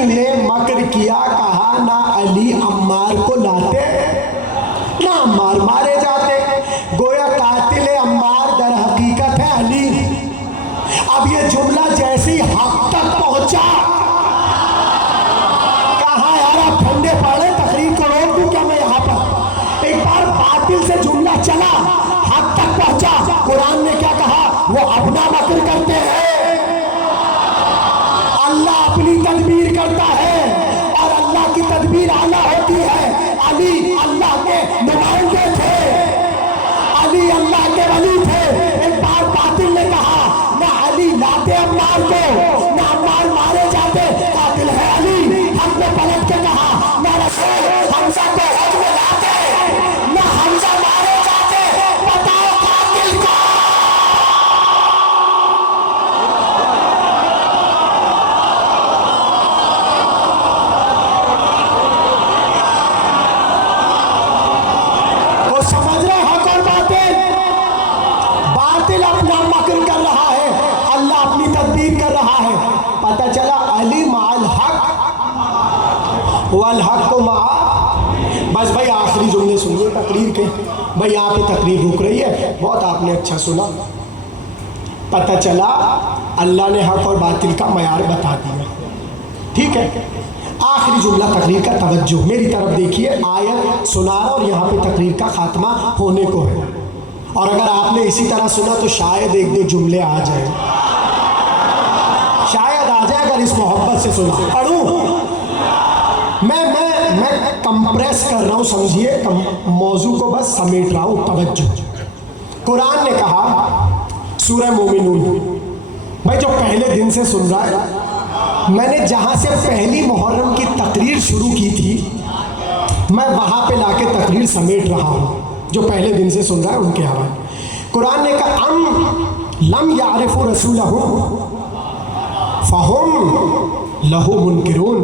ने मकर किया, कहा ना अली अम्मार को लाते ना अम्मार मारे जाते, गोया कातिल अम्मार दर हकीकत है अली। अब ये जुमला जैसे ही हक तक पहुंचा, कहा यार आप ठंडे पड़े, तकरीर को रोक दूं क्या मैं यहां पर? एक बार बातिल से जुमला चला, हक तक पहुंचा, कुरान ने क्या कहा, वो अपना मकर करते हैं, अल्लाह अपनी तदबीर करता है, और अल्लाह की तदबीर आला होती है। अली अल्लाह के नुमाइंदे थे, अली अल्लाह के वली थे। एक बार बातिल ने कहा ना अली लाते अम्मार को, ना अम्मार मारे जाते, कातिल है अली। हमने पलट के कहा ना रसूल हमजा को हज में लाते, ना हमजा मारे जाते, बताओ कातिल को। समझ रहे हक और बातिल? बातिल अपना मकर कर रहा है, अल्लाह अपनी तदबीर कर रहा है। पता चला अली माल हक वल हक को मा। बस भाई आखिरी जुमले सुनिए तकरीर के, भाई यहाँ पे तकरीर रुक रही है, बहुत आपने अच्छा सुना। पता चला अल्लाह ने हक और बातिल का मयार बता दिया, ठीक है। आखिरी जुमला तकरीर का, तवज्जो मेरी तरफ देखिए, आयत सुना रहा और यहाँ पे तकरीर का खात्मा होने को है, और अगर आपने इसी तरह सुना तो शायद एक दो जुमले आ जाए, शायद आ जाए अगर इस मोहब्बत से सुना। पढ़ूं मैं कंप्रेस कर रहा हूँ, समझिए, मौजू को बस समेट रहा हूँ, तवज्जो। कुरान ने कहा सूरह मोमिनून, भाई जो पहले दिन से सुन रहा है, मैंने जहाँ से पहली मुहर्रम की तकरीर शुरू की थी, मैं वहाँ पे लाके तकरीर समेट रहा हूँ, जो पहले दिन से सुन रहा है उनके हवाले। कुरान ने कहा अम लम यारिफु रसूलहु फहुम लहु मुनकिरून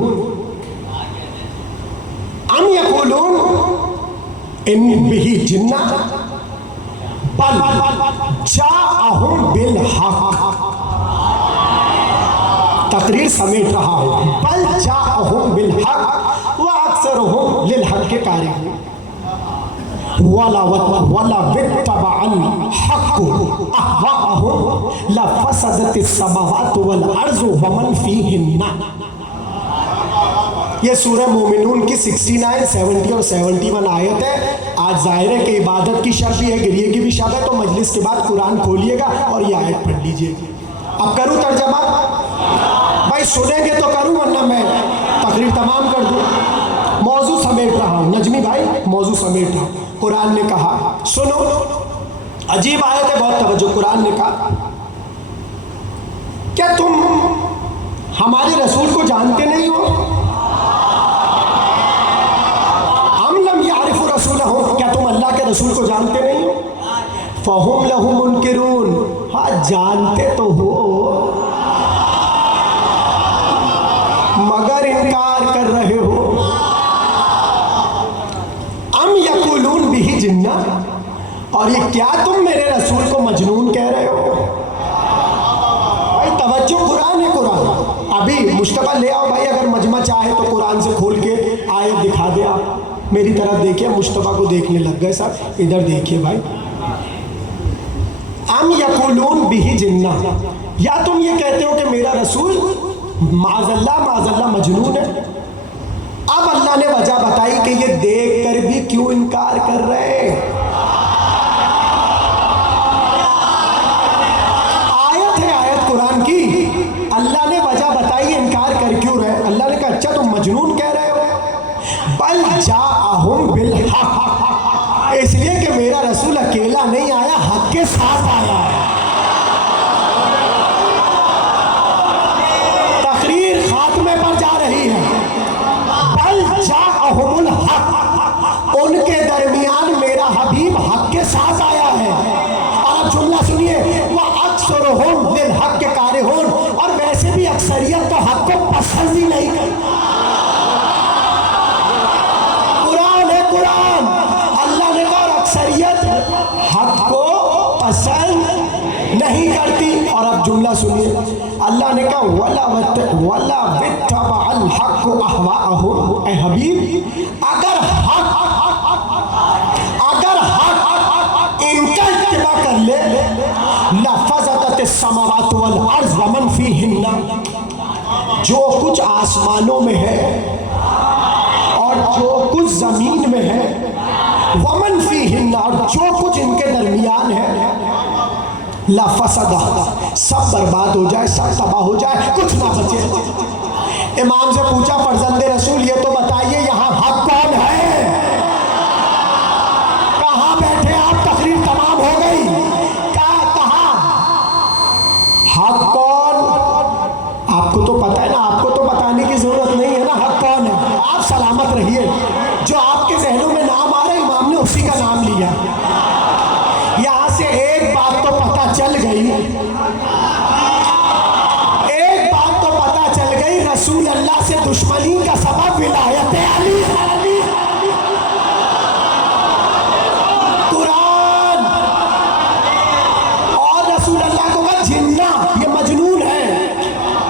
अम यक़ूलून इन बिही जिन्ना बल जाअहुम बिल हक़। तकरीर समेट रहा हूं, बल जाअहुम बिल हक़ व अक्सरुहुम लिल हक़ के कारिहून वला वित्तबअल हक़ अहवाअहुम लफसदतिस समावातु वल अर्ज़ु वमन फ़ीहिन्ना। ये सूरह मोमिनून की 69, 70 और 71 आयत है। आज जाहिर है कि इबादत की शब भी है, गिरिए की भी शब है, तो मजलिस के बाद कुरान खोलिएगा और ये आयत पढ़ लीजिएगा। अब करूँ तर्जमा? भाई सुनेंगे तो करूँ, वरना मैं तकरीर तमाम कर दूँ। मौजू समेट रहा हूँ, नजमी भाई मौजू समेट रहा हूँ। कुरान ने कहा सुनो, अजीब आयत है, बहुत तवज्जो। कुरान ने कहा क्या तुम हमारे रसूल को जानते नहीं हो? हम लम यारिफु रसूलहु, क्या तुम अल्लाह के रसूल को जानते नहीं हो? फहुम लहु मुनकिरून, हाँ जानते तो हो मगर इनकार कर रहे हो। अम यकुलून बिही जिन्ना, और ये क्या तुम मेरे रसूल को मजनून कह रहे हो? भाई तवज्जो, कुरान है कुरान। अभी मुश्तबा ले आओ भाई, अगर मजमा चाहे तो कुरान से खोल के आयत दिखा दे। आप मेरी तरफ देखिए, मुश्तबा को देखने लग गए साहब, इधर देखिए भाई। अम यकुलून बिही जिन्ना, या तुम ये कहते हो कि मेरा रसूल माज़अल्लाह मजनून है। अब अल्लाह ने वजह बताई कि ये देख कर भी क्यों इनकार कर रहे हैं। आयत है, आयत कुरान की, अल्लाह ने वजह बताई इनकार कर क्यों रहे। अल्लाह ने कहा अच्छा तुम मजनून कह रहे हो। बल जाअहुम बिल हक, इसलिए कि मेरा रसूल अकेला नहीं आया, हक के साथ आया है। तकरीर खात्मे पर जा रही है। बल जाअहुमुल हक, उनके दरमियान मेरा हबीब हक के साथ आया है। और अब जुमला सुनिए, वह अक्सरुहुम लिल हक के कारिहुन, और वैसे भी अक्सरियत तो हक को पसंद ही नहीं करती। कुरान है कुरान, अल्लाह ने कहा अक्सरियत हक को पसंद नहीं करती। और अब जुमला सुनिए, अल्लाह ने कहा वला बित्तबअल हक अहवाअहुम, ए हबीब अगर हक इनका इत्तिबा कर ले, लफज़तस समावात वल अर्ज़ वमन फीहिन्ना, जो कुछ आसमानों में है और जो कुछ जमीन में है, वमन फीहिन्ना, और जो कुछ इनके दरमियान है, लाफसदा, सब बर्बाद हो जाए, सब तबाह हो जाए, कुछ ना बचे। इमाम से पूछा फर्जंदे रसूल ये तो बताइए यहाँ हक कौन है? कहाँ बैठे आप? तकरीर तमाम हो गई, कहा हक कौन? आपको तो पता है ना, आपको तो बताने की जरूरत नहीं है ना हक कौन है। आप सलामत रहिए, जो आपके जहनों में नाम आ रहा है इमाम ने उसी का नाम लिया। यहां से एक बात तो पता चल गई, एक बात तो पता चल गई, रसूल अल्लाह से दुश्मनी का सबब विलायत अली। कुरान और रसूल अल्लाह को कहा जिन्ना, ये मजनून है।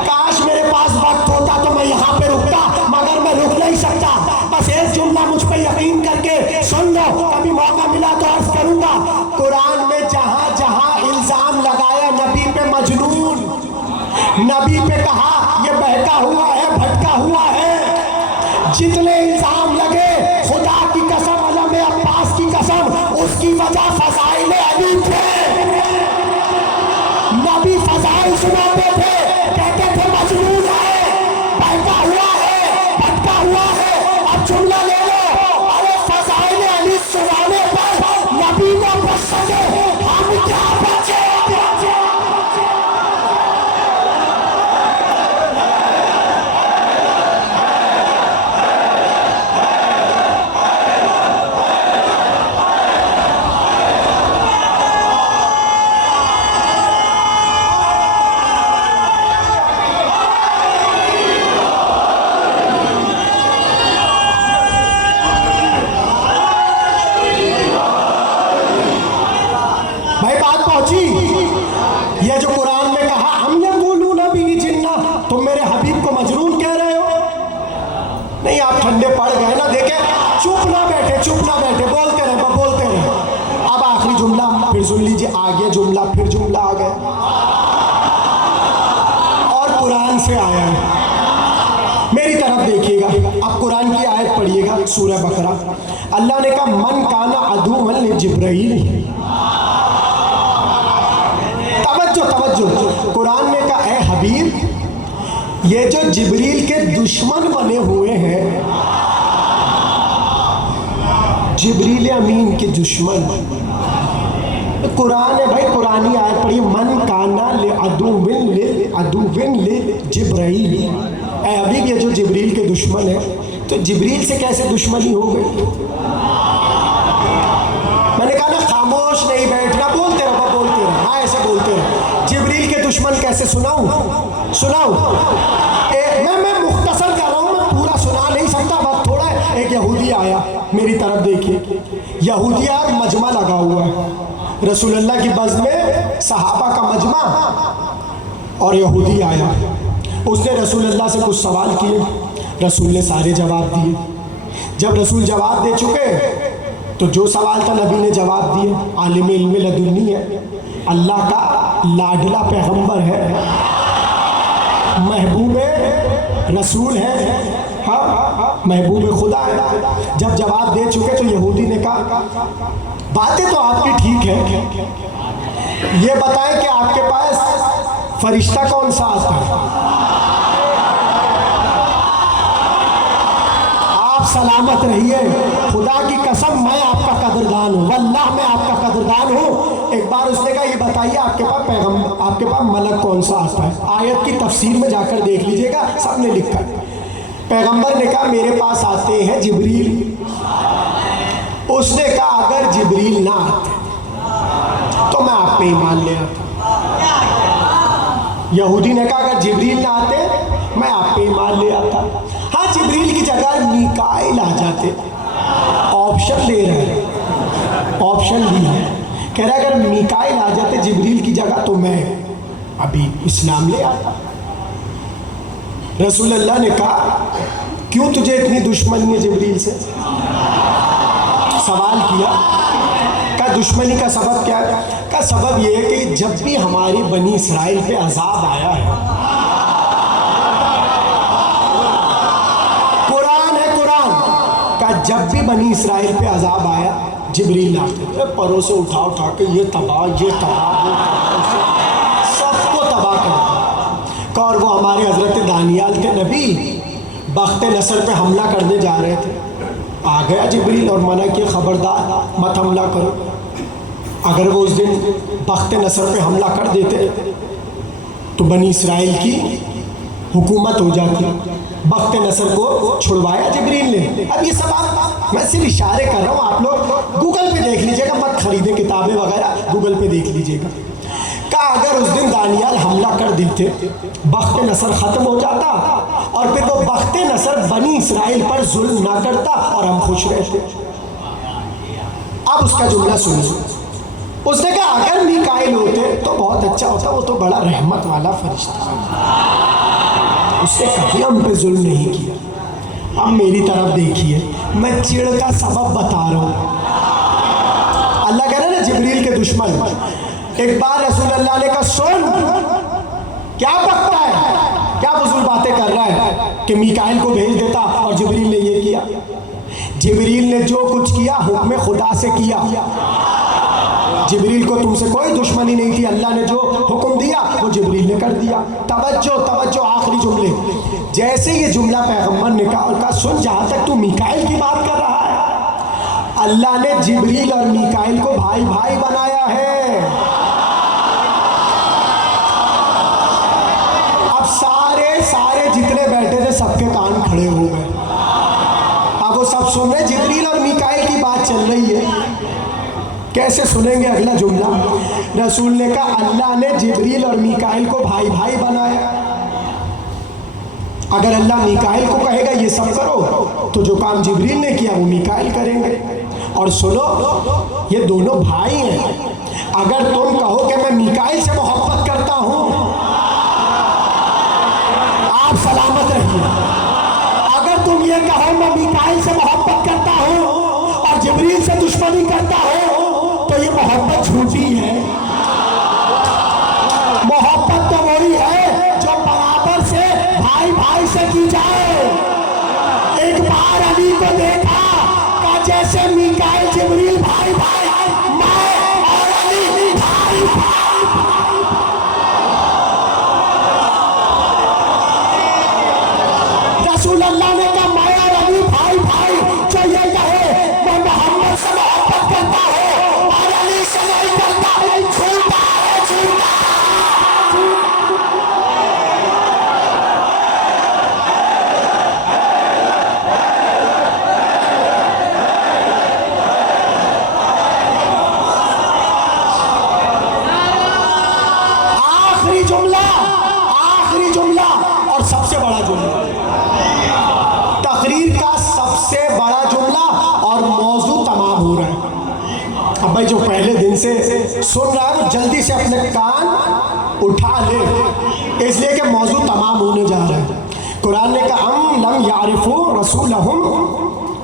काश मेरे पास वक्त होता तो मैं यहाँ पे रुकता, मगर मैं रुक नहीं सकता। बस एक जुमला मुझ पर यकीन करके सुन लो, कभी मौका मिला तो अर्ज करूंगा। कुरान में जहां जहां इल्जाम लगाया नबी पे मजनून, नबी पे कहा ये बहका हुआ है, भटका हुआ है, जितने इल्जाम लगे खुदा की कसम, अलम अब्बास की कसम, उसकी वजह फज़ाइल अली थे। नबी फज़ाइल सुनाते थे, कहते थे मजनून है, बहका हुआ है, भटका हुआ है। अब जुमला ले लो, अरे फज़ाइल अली सुनाने पर नबी को बच सके, हम क्या बचे? भाई बात पहुंची। ये जो कुरान में कहा हमने बोलू नबी जिन्ना, तुम मेरे हबीब को मजनून कह रहे हो? नहीं, आप ठंडे पड़ गए ना, देखे, चुप ना बैठे, बोलते रहे। अब आखिरी जुमला फिर सुन लीजिए, आगे जुमला फिर जुमला आ गया और कुरान से आया है। मेरी तरफ देखिएगा, अब कुरान की आयत पढ़िएगा, सूरह बकरा। अल्लाह ने कहा मन काना अदुव्वन लिजिब्राईल, तवज्जो, कुरान में कहा ए हबीब, ये जो जिब्रील के दुश्मन बने हुए हैं, जिब्रील अमीन के दुश्मन, कुरान है भाई, कुरानी आयत पढ़िए, मन काना ले अदुविन ले जिब्राइल। अभी भी जो जिब्रील के दुश्मन है, तो जिब्रील से कैसे दुश्मनी हो गई? मैंने कहा ना खामोश नहीं बैठना, बोलते रहो। हाँ ऐसे बोलते रहो। जिब्रील के दुश्मन कैसे सुनाऊं? मैं मुख्तसर कर रहा हूँ, मैं पूरा सुना नहीं सकता, बात थोड़ा है। एक यहूदी आया मेरी तरफ, देखिए यहूदी यार मजमा लगा हुआ है रसूलुल्लाह की बज़्म में, सहाबा का मजमा, और यहूदी आया। उसने रसूलुल्लाह से कुछ सवाल किए, रसूल ने सारे जवाब दिए। जब रसूल जवाब दे चुके तो जो सवाल था नबी ने जवाब दिए। आलिम इल्म लदुन्नी है, अल्लाह का लाडला पैगंबर है, महबूब रसूल है, हाँ महबूब खुदा है। जब जवाब दे चुके तो यहूदी ने कहा बातें तो आपकी ठीक है, ये बताएं कि आपके पास फरिश्ता कौन सा आता है? आप सलामत रहिए, खुदा की कसम मैं आपका कदरदान हूँ, वल्लाह मैं आपका कदरदान हूँ। एक बार उसने कहा ये बताइए आपके पास मलक कौन सा आता है? आयत की तफसीर में जाकर देख लीजिएगा, सबने लिखा है। पैगंबर ने कहा मेरे पास आते हैं जिब्रील। उसने कहा अगर जिब्रील ना आते तो मैं आप पे ईमान ले आता। यहूदी ने कहा अगर जिब्रील ना आते मैं आप पे ईमान ले आता। हाँ जिब्रील की जगह मीकाईल आ जाते। ऑप्शन दे रहे हैं, ऑप्शन दी है, कह रहा अगर मीकाईल आ जाते जिब्रील की जगह तो मैं अभी इस्लाम ले आता। रसूलुल्लाह ने कहा क्यों तुझे इतनी दुश्मनी है जिब्रील से? सवाल किया, क्या दुश्मनी का सबब क्या है? का सबब यह है कि जब भी हमारी बनी इसराइल पे अजाब आया है, कुरान का जब भी बनी इसराइल पे अजाब आया जिब्रील आते, परों से उठा के ये तबाह सबको तबाह कर। और वो हमारे हजरत दानियाल के नबी बख्त नसर पे हमला करने जा रहे थे, आ गया जिब्रील और मना किया खबरदार मत हमला करो। अगर वो उस दिन बख्त नसर पे हमला कर देते तो बनी इसराइल की हुकूमत हो जाती। बख्त नसर को छुड़वाया जिब्रील ने। अब ये सब आप, मैं सिर्फ इशारे कर रहा हूँ, आप लोग गूगल पे देख लीजिएगा, मत खरीदे किताबें वगैरह, गूगल पे देख लीजिएगा। का अगर उस दिन दानियाल हमला कर देते बख्त नसर ख़त्म हो जाता और फिर वो बख्त नसर बनी इसराइल पर जुल्म ना करता और हम खुश रहते। अब उसका जुमला सुनिए। उसने कहा अगर मीकाईल होते तो बहुत अच्छा होता, वो तो बड़ा रहमत वाला फरिश्ता, उसने कभी हम पे जुल्म नहीं किया। अब मेरी तरफ देखिए, मैं चिड़ का सबब बता रहा हूँ। अल्लाह कह रहा है ना जिब्रील के दुश्मन। एक बार रसूलुल्लाह ने कहा सुन, क्या बकता है, क्या फजूल बातें कर रहा है कि मीकाईल को भेज देता, और जिब्रील ने ये किया। जिब्रील ने जो कुछ किया हुक्म खुदा से किया। जिब्रील को तुमसे कोई दुश्मनी नहीं थी, अल्लाह ने जो हुक्म दिया वो जिब्रील ने कर दिया। तवज्जो आखिरी जुमले। जैसे ये जुमला पैगंबर ने कहा सुन, जहाँ तक तू मीकाईल की बात कर रहा है, अल्लाह ने जिब्रील और मीकाईल को भाई भाई बनाया है। अब सारे जितने बैठे थे सबके कान खड़े हो गए। अब वो सब सुन रहे, जिब्रील और मीकाईल की बात चल रही है। कैसे सुनेंगे अगला जुमला? रसूल ने कहा अल्लाह ने जिब्रील और मीकाईल को भाई भाई बनाया। अगर अल्लाह मीकाईल को कहेगा ये सब करो तो जो काम जिब्रील ने किया वो मीकाईल करेंगे। और सुनो, ये दोनों भाई हैं। अगर तुम कहो कि मैं मीकाईल से मोहब्बत करता हूं, आप सलामत रहिए। अगर तुम ये कहो मैं मीकाईल से मोहब्बत करता हूं और जिब्रील से दुश्मनी करता हूं, तो ये मोहब्बत झूठी है। मोहब्बत तो वही है जो बराबर से भाई भाई से की जाए। एक बार अली को देखा का जैसे मीकाईल जिब्रील भाई भाई, मैं और अली भाई भाई। रसूलुल्लाह ने कहा मैं और अली भाई भाई। जो ये कहे मैं मोहम्मद से मोहब्बत करता हूँ और अली से नहीं करता, अब भाई जो पहले दिन से सुन रहा है वो जल्दी से अपने कान उठा ले, इसलिए कि मौजू तमाम होने जा रहा है। कुरान ने कहा अम लम यारिफू रसूलहुम,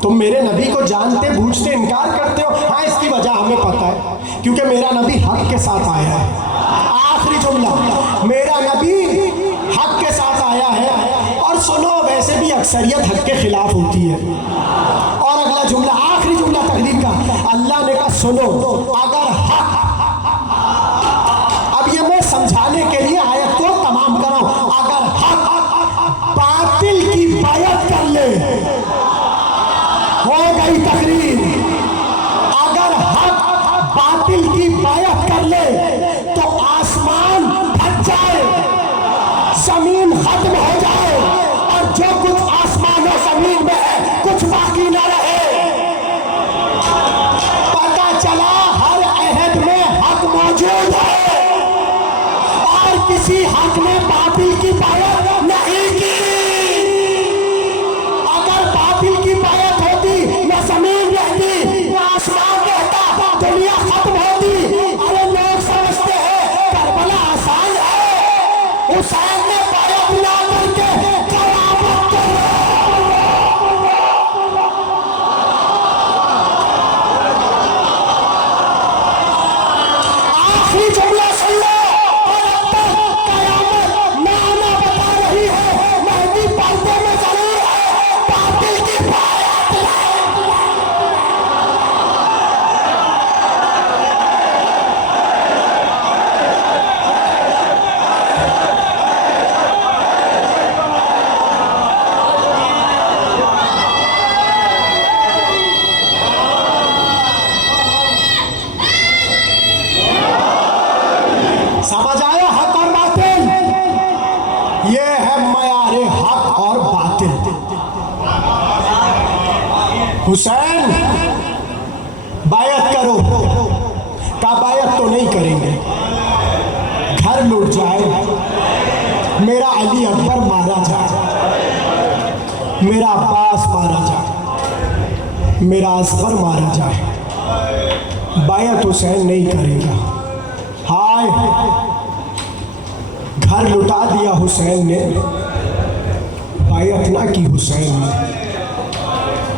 तुम मेरे नबी को जानते बूझते इनकार करते हो। हाँ, इसकी वजह हमें पता है, क्योंकि मेरा नबी हक के साथ आया है। आखिरी जुमला, मेरा नबी हक के साथ आया है। और सुनो, वैसे भी अक्सरियत हक के खिलाफ होती है। और अगला जुमला, आखिरी जुमला तकरीर का, अल्लाह ने कहा सुनो, अगर हक, अब ये मैं समझाने के लिए आयत को तमाम कर रहा हूं, अगर हक बातिल की बायत कर ले, हो गई तकरीर। अगर हक बातिल की बायत कर ले तो आसमान फट जाए, जमीन खत्म हो जाए, और जो कुछ आसमान और जमीन में है कुछ बाकी न रहे। पता चला हर अहद में हक मौजूद है, और किसी हक ने बातिल की बायत नहीं की। अगर बातिल की बायत होती, न जमीन रहती, न आसमान रहता, दुनिया खत्म होती। अरे लोग समझते हैं करबला आसान है, हुसैन ने बायत ना करके करामत कर। आखिरी जुमला सुन लो, और अब तक कयामत ना आना बता रही है, मेहदी पर्दे में जरूर है, बातिल की बायत नहीं। समझ आया हक और बातिल? ये है मयारे हक और बातिल। हुसैन बायत करो, का बायत तो नहीं करेंगे, घर लूट जाए, मेरा अली अकबर मारा जाए, मेरा अब्बास मारा जाए, मेरा असगर मारा जाए, बायत हुसैन नहीं करेगा। हाय, घर लुटा दिया हुसैन ने, बायत ना की हुसैन ने।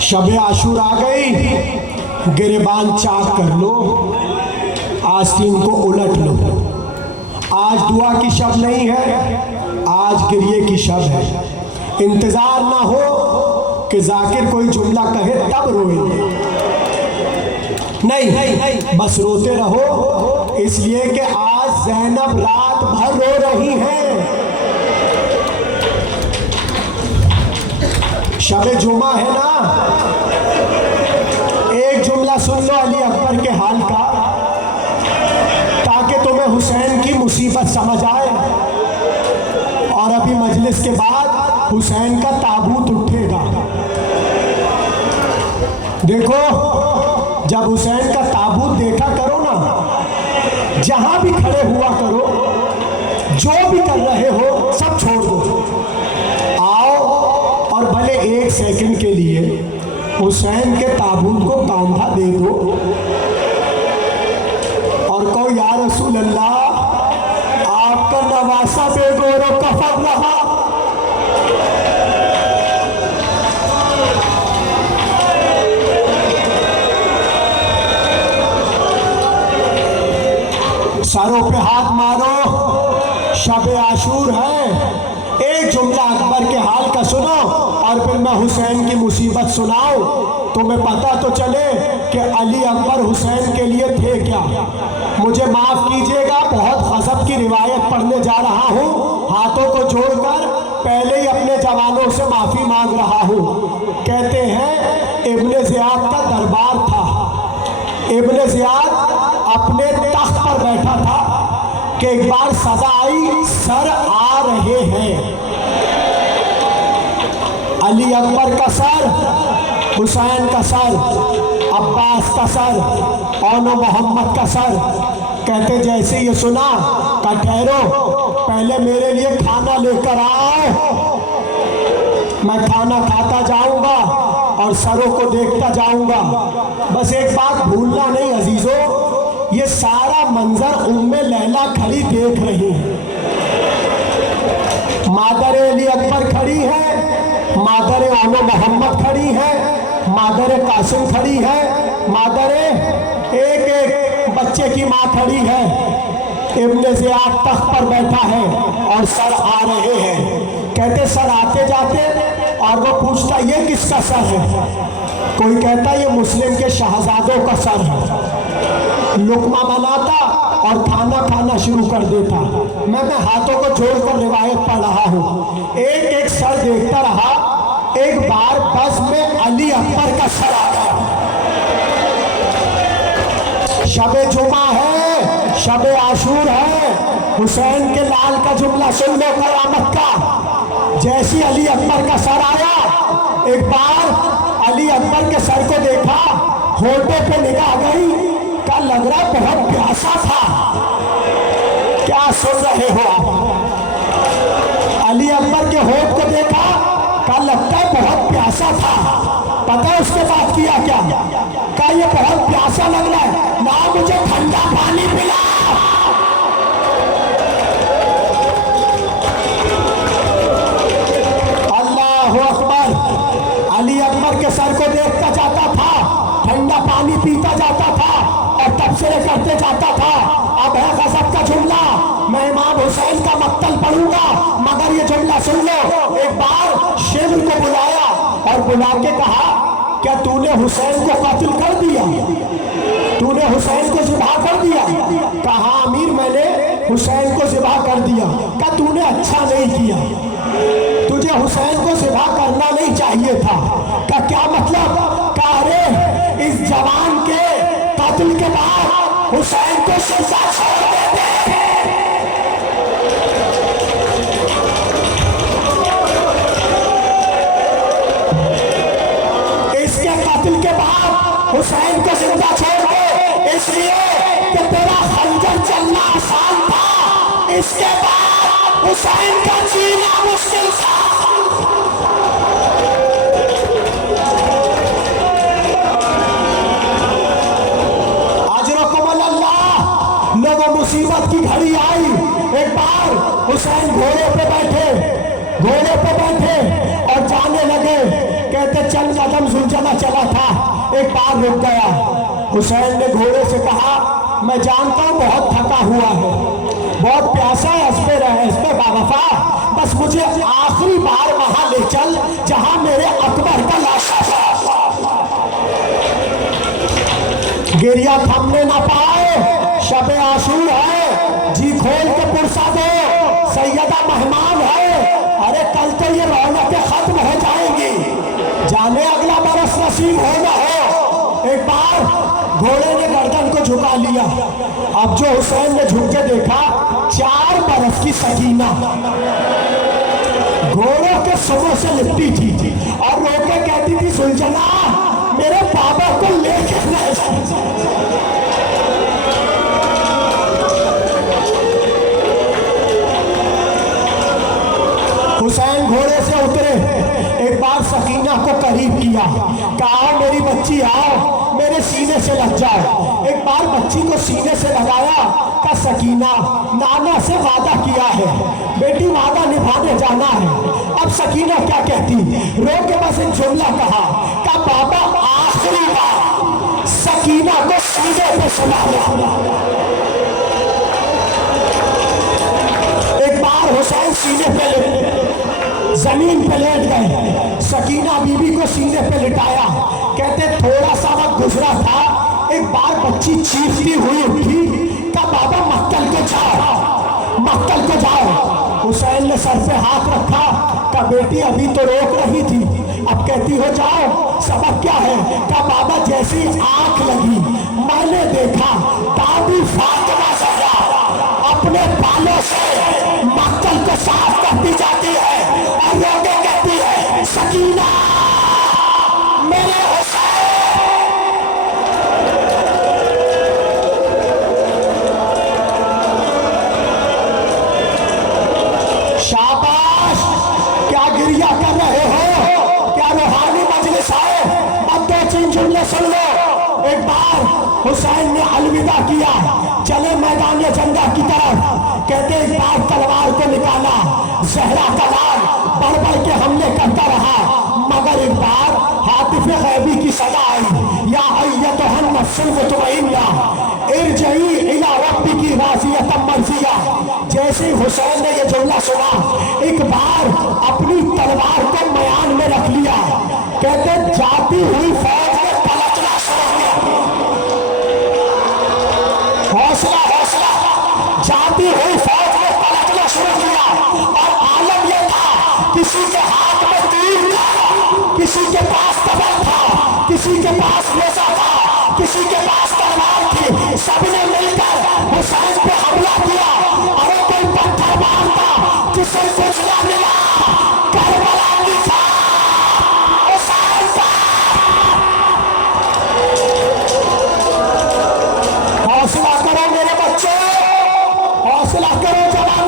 शब आशूर आ गई, गिरबान चाक कर लो, आस्तीन को उलट लो। आज दुआ की शब नहीं है, आज गिरिए की शब है। इंतजार ना हो कि जाकिर कोई जुमला कहे तब रोएंगे, नहीं, बस रोते रहो, इसलिए कि आज ज़ैनब रात भर रो रही हैं। शब जुमा है ना, एक जुमला सुन लो अली अकबर के हाल का, ताकि तुम्हें हुसैन की मुसीबत समझ आए। और अभी मजलिस के बाद हुसैन का ताबूत उठेगा। देखो, जब हुसैन का ताबूत देखा करो ना, जहां भी खड़े हुआ करो, जो भी कर रहे हो सब छोड़ दो, आओ और भले एक सेकंड के लिए हुसैन के ताबूत को कांधा दे दो और कहो या रसूल अल्लाह, आपका नवासा बेगोरो कफन रहा। सरों पे हाथ मारो, शब आशूर है। एक जुमला अकबर के हाल का सुनो और फिर मैं हुसैन की मुसीबत सुनाऊं, तुम्हें पता तो चले कि अली अकबर हुसैन के लिए थे क्या। मुझे माफ कीजिएगा, बहुत गजब की रिवायत पढ़ने जा रहा हूं, हाथों को जोड़कर पहले ही अपने जवानों से माफी मांग रहा हूं। कहते हैं इब्ने ज़ियाद का दरबार था, इब्ने ज़ियाद अपने तख्त पर बैठा था कि एक बार सदा आई, सर आ रहे हैं। अली अकबर का सर, हुसैन का सर, अब्बास का सर, औनो मोहम्मद का सर। कहते जैसे ये सुना का ठहरो, पहले मेरे लिए खाना लेकर आओ, मैं खाना खाता जाऊंगा और सरों को देखता जाऊंगा। बस एक बात भूलना नहीं अजीजों, ये सारा मंजर उम्मे लैला खड़ी देख रही है। मादर अली अकबर खड़ी है, मादर ओनो मोहम्मद खड़ी है, मादर कासिम खड़ी है, मादर एक एक बच्चे की माँ खड़ी है। इब्ने ज़ियाद तख्त पर बैठा है और सर आ रहे हैं। कहते सर आते जाते, और वो पूछता ये किसका सर है? कोई कहता ये मुस्लिम के शहजादों का सर है। लुकमा बनाता और खाना खाना शुरू कर देता। मैं हाथों को जोड़कर रिवायत पढ़ रहा हूँ। एक एक सर देखता रहा। एक बार बस में अली अकबर का सर आ गया। शबे जुमा है, शबे आशूर है, हुसैन के लाल का जुमला सुन लो क़यामत का। जैसी अली अकबर का सर आया, एक बार अली अकबर के सर को देखा, होठों पे निगाह गई, का लग रहा बहुत प्यासा था। क्या सुन रहे हो आप? अली अकबर के होठ को देखा, का लगता है बहुत प्यासा था। पता है उसके बाद किया क्या? का ये बहुत प्यासा लग रहा है ना, मुझे ठंडा पानी पिला। अल्लाह अकबर। अली अकबर के सर को देखता जाता था, ठंडा पानी पीता जाता था और तबसरे करते जाता था। अब है गजब का जुमला, मैं इमाम हुसैन का मक्तल पढ़ूंगा, मगर ये जुमला सुन लो। एक बार शेर को बुलाया और बुला के कहा, क्या तूने हुसैन को कातिल कर दिया? तूने हुसैन को ज़िबा कर दिया? कहा अमीर मैंने हुसैन को ज़िबा कर दिया। कहा तूने अच्छा नहीं किया, तुझे हुसैन को ज़िबा करना नहीं चाहिए था। का क्या मतलब? कहा अरे इस जवान के कातिल के बाद हुसैन को सजा छोड़ देते। इसके कातिल के बाद हुसैन को जिंदा छोड़ दे, इसलिए कि तेरा खंजर चलना आसान था, इसके बाद हुसैन का जीना मुश्किल था। लोगों मुसीबत की घड़ी आई। एक बार हुसैन घोड़े पे बैठे और जाने लगे। कहते चंद कदम जुलझला चला था, एक बार रुक गया। हुसैन ने घोड़े से कहा, मैं जानता हूँ बहुत थका हुआ है, बहुत प्यासा है, इसमें बावफा, बस मुझे आखिरी बार वहां ले चल जहां मेरे अकबर का लाशा था। गिरिया थमने ना पाए, शबे आशूर है, जी खोल के पुरसा दो, सैयदा मेहमान है। अरे कल तो ये रौनकें खत्म हो जाएंगी, जाने अगला बरस नसीब हो ना हो। एक बार घोड़े ने गर्दन को झुका लिया। अब जो हुसैन ने झुक के देखा, 4 बरस की सकीना घोड़ों के सुबह से लिपटी थी और रोके कहती थी, सुलझना मेरे बाबा को लेके हुसैन घोड़े से उतरे। एक बार सकीना को करीब किया, कहा मेरी बच्ची आओ, मेरे सीने से लग जाओ। एक बार बच्ची को सीने से लगाया। का सकीना नाना से वादा किया है, बेटी वादा निभाने जाना है। अब सकीना क्या कहती, रो के बस एक जुमला कहा, का बाबा आखिरी बार सकीना को सीने पे सुना। एक बार हुसैन सीने पे जमीन पे लेट गए, सकीना बीबी को सीने पे लिटाया। कहते थोड़ा सा वक्त गुजरा था, एक बार बच्ची चीखती हुई उठी, का बाबा मक्तल को जाओ। हुसैन ने सर पे हाथ रखा, का बेटी अभी तो रोक रही थी, अब कहती हो जाओ, सबक क्या है? का बाबा जैसी आंख लगी, मैंने देखा दादी फातिमा ज़हरा अपने बालों से मक्तल को साफ करती जाती है और रोके कहती है, सकीना मेरे शाबाश, क्या गिरिया कर रहे हो? क्या रूहानी मजलिस है? अब 2-3 जुमले सुन लो। एक बार हुसैन ने अलविदा किया, चले मैदान जंगा की तरफ। कहते एक बार तलवार को निकाला, जहरा का लाल बढ़ बढ़ के हमले करता रहा, मगर एक बार हातिफे गैबी की सदा आई, या अय्यतुहन नफ्सुल मुतमइन्ना इरजई इला रब्बिकी राज़ियतम मर्ज़िया। जैसे हुसैन ने ये जुमला सुना, एक बार अपनी तलवार को मयान में रख लिया। कहते जाती हुई फौज में पलटना शुरू किया। हौसला हौसला, जाती हुई फौज में पलटना शुरू किया। और आलम यह था, किसी के हाथ में तीर था, किसी के पास तलवार था, किसी के पास नेज़ा था, किसी के पास तलवार थी। सबने मिलकर हुसैन पे हमला किया। अरे कोई पत्थर मारता, जिसे कुछ न मिला, करबला की था हुसैन का। हौसला करो मेरे बच्चे, हौसला करो जवान।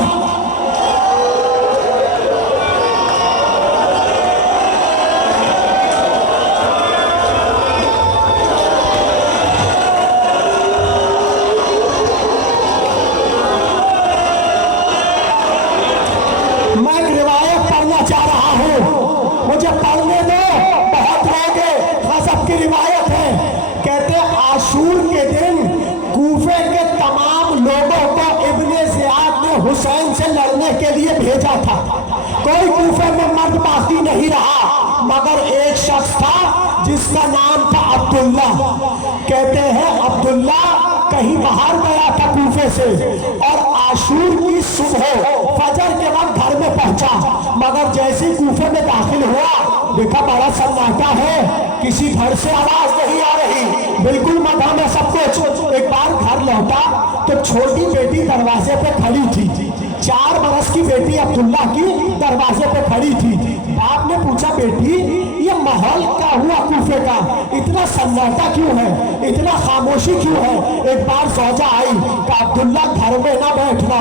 मैं एक रिवायत पढ़ना चाह रहा हूँ, मुझे पढ़ने दो, बहुत रोगे। गजब की रिवायत है। कहते आशूर के दिन कूफे के तमाम लोगों को इब्ने ज़ियाद ने हुसैन से लड़ने के लिए भेजा था। कोई कूफे में मर्द बाकी नहीं रहा, मगर एक शख्स था जिसका नाम था अब्दुल्ला। कहते हैं अब्दुल्ला कहीं बाहर गया था कूफे से, और आशूर की सुबह फजर के वक्त घर में पहुंचा, मगर जैसे कूफे में दाखिल हुआ, देखा बड़ा सन्नाटा है, किसी घर से आवाज नहीं आ रही, बिल्कुल मदाम है सब कुछ। एक बार घर लौटा तो छोटी बेटी दरवाजे पे खड़ी थी, 4 बरस की बेटी अब्दुल्ला की दरवाजे पे खड़ी थी। बाप ने पूछा, बेटी ये माहौल क्या हुआ कूफे का, इतना सन्नाटा क्यों है, इतना खामोशी क्यों है? एक बार सौजा आई कि अब्दुल्ला घर में ना बैठना,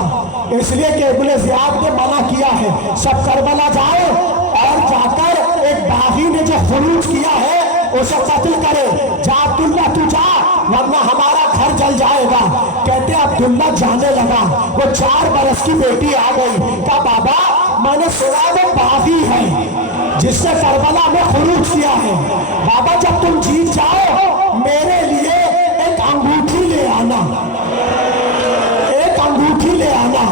इसलिए कि इब्ने ज़ियाद ने मना किया है, सब करबला जाओ और जाकर एक बागी ने जो खुरूज किया है उसे कत्ल करे। जा अब्दुल्ला तू जा, वरना हमारा घर जल जाएगा। कहते अब्दुल्ला जाने लगा, वो 4 बरस की बेटी आ गई। कहा बाबा मैंने सुना वो बागी है जिसने करबला में खुरूज किया है। बाबा जब तुम जीत जाओ मेरे लिए एक अंगूठी ले आना, एक अंगूठी ले आना।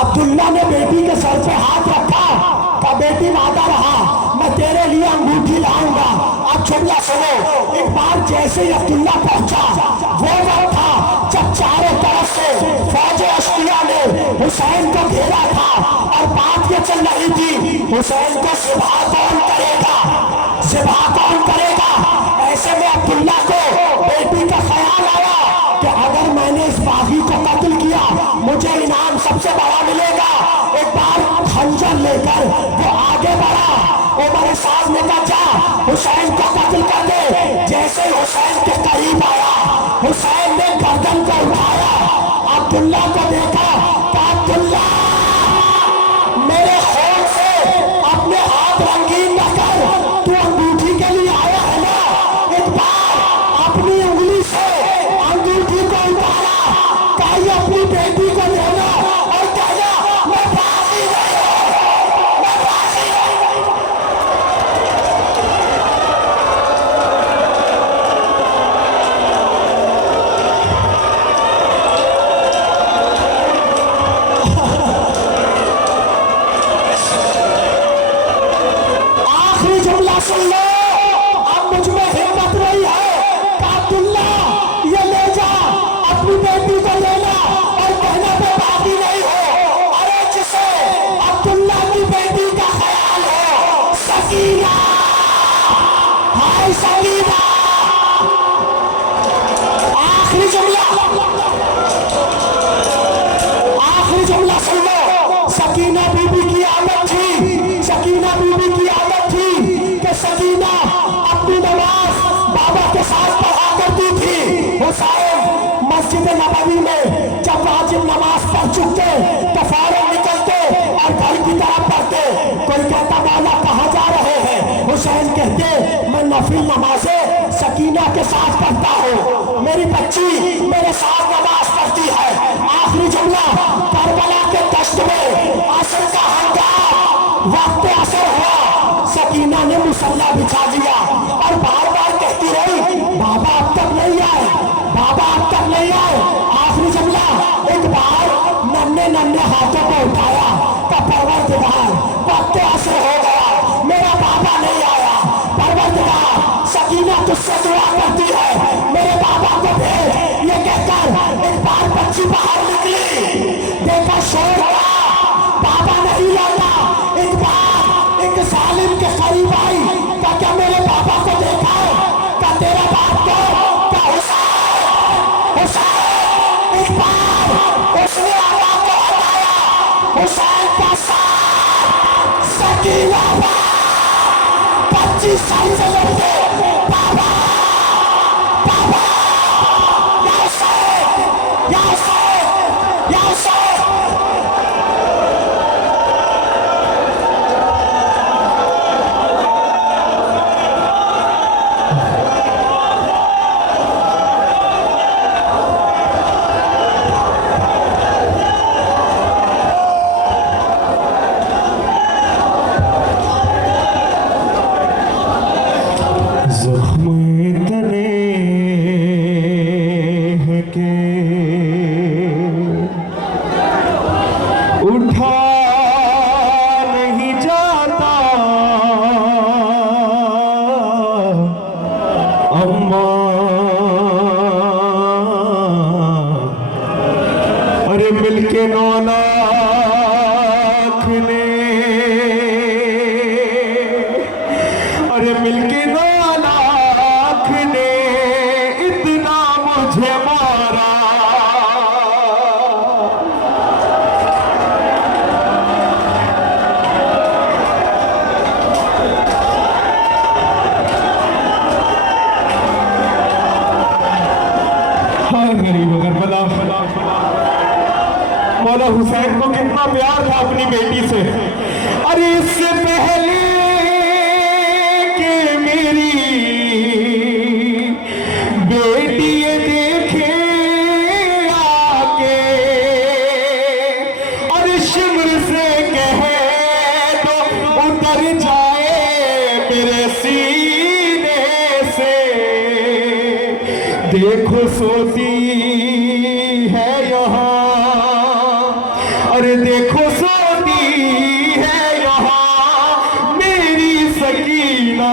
अब्दुल्ला ने बेटी के सर पे हाथ रखा, का बेटी वादा रहा, मैं तेरे लिए अंगूठी लाऊंगा। अब जुमला सुनो, एक बार जैसे ही अब्दुल्ला पहुंचा, वो वक्त था जब चारों तरफ से फौज अश्किया ने हुसैन को घेरा था, और बात ये चल रही थी हुसैन को ज़िबा कौन करेगा, ज़िबा कौन करेगा। ऐसे में अब्दुल्ला को बेटी का ख्याल आया कि अगर मैंने इस बागी को कत्ल किया मुझे इनाम सबसे बड़ा मिलेगा। एक बार खंजर लेकर वो आगे बढ़ा, उमर साहब ने कहा जा हुसैन को कत्ल कर दे। जैसे ही हुसैन के करीब आया, हुसैन ने गर्दन को उठाया, अब्दुल्ला को देखा, अब्दुल्ला मेरे खून से अपने हाथ रंगीन न कर, तू अंगूठी के लिए आया है ना, एक बार अपनी उंगली से अंगूठी को उतारा, कहीं अपनी बेटी को देना और कहना मैं बागी नहीं हूं, मैं बागी नहीं हूं। आखिरी जुमला सुन लो, अब मुझ में हिम्मत नहीं है। अब्दुल्ला ये ले जा, अपनी बेटी को लेना और कहना पे बागी नहीं हो। अरे जिसे अब्दुल्ला की बेटी का ख्याल हो, सकीना, हाय सकीना। आखिरी जुमला, आखिरी जुमला सुन लो। सकीना बीबी की आदत थी, सकीना बीबी की आदत थी कि सकीना अपनी नमाज बाबा के साथ पढ़ा करती थी। हुसैन मस्जिद नबवी में जब वाजिब नमाज पढ़ चुके तो फौरन निकलते और घर की तरफ पढ़ते। कोई कहता मौला कहाँ जा रहे हैं? हुसैन कहते मैं नफिल नमाज़ें सकीना के साथ पढ़ता हूँ, मेरी बच्ची मेरे साथ नमाज पढ़ती है। आखिरी जुमला, करबला के दश्त में असर का हंगाम वक्त असर हुआ, सकीना ने मुसल्ला बिछा दिया और बार बार कहती रही, बाबा अब तक नहीं आए, बाबा अब तक नहीं आए। आखिरी जुमला, एक बार नन्हे नन्हे हाथों को उठाया तो परवरदिगार वक्त असर हो गया, मेरा बाबा नहीं आया। परवरदिगार सकीना तुझसे दुआ करती है, मेरे बाबा को भेज। ये कहकर एक बार बच्ची बाहर निकली, देखा शोर हुआ, बाबा नहीं लौटा। एक बार एक जालिम के करीब आई, क्या क्या मेरे बाबा को देखा है? क्या तेरा बाप को? क्या हुसैन? हुसैन! एक बार उसने आवाज को हटाया, हुसैन का साथ सकीना 25 साल से लड़ते, बाबा बाबा, या हुसैन, या हुसैन, या हुसैन। उठा नहीं जाता अम्मा, अरे मिलके 9 लाख ने, अरे मिलके 9 लाख ने इतना मुझे मारा। गरीब करबला, मौला हुसैन को कितना प्यार था अपनी बेटी से। अरे इससे पहले कि मेरी बेटी ये देखे आके, और शिमर से कहे तो उतर जाए मेरे सीने से। देखो सोती है यहाँ, अरे देखो सोती है यहाँ मेरी सकीना।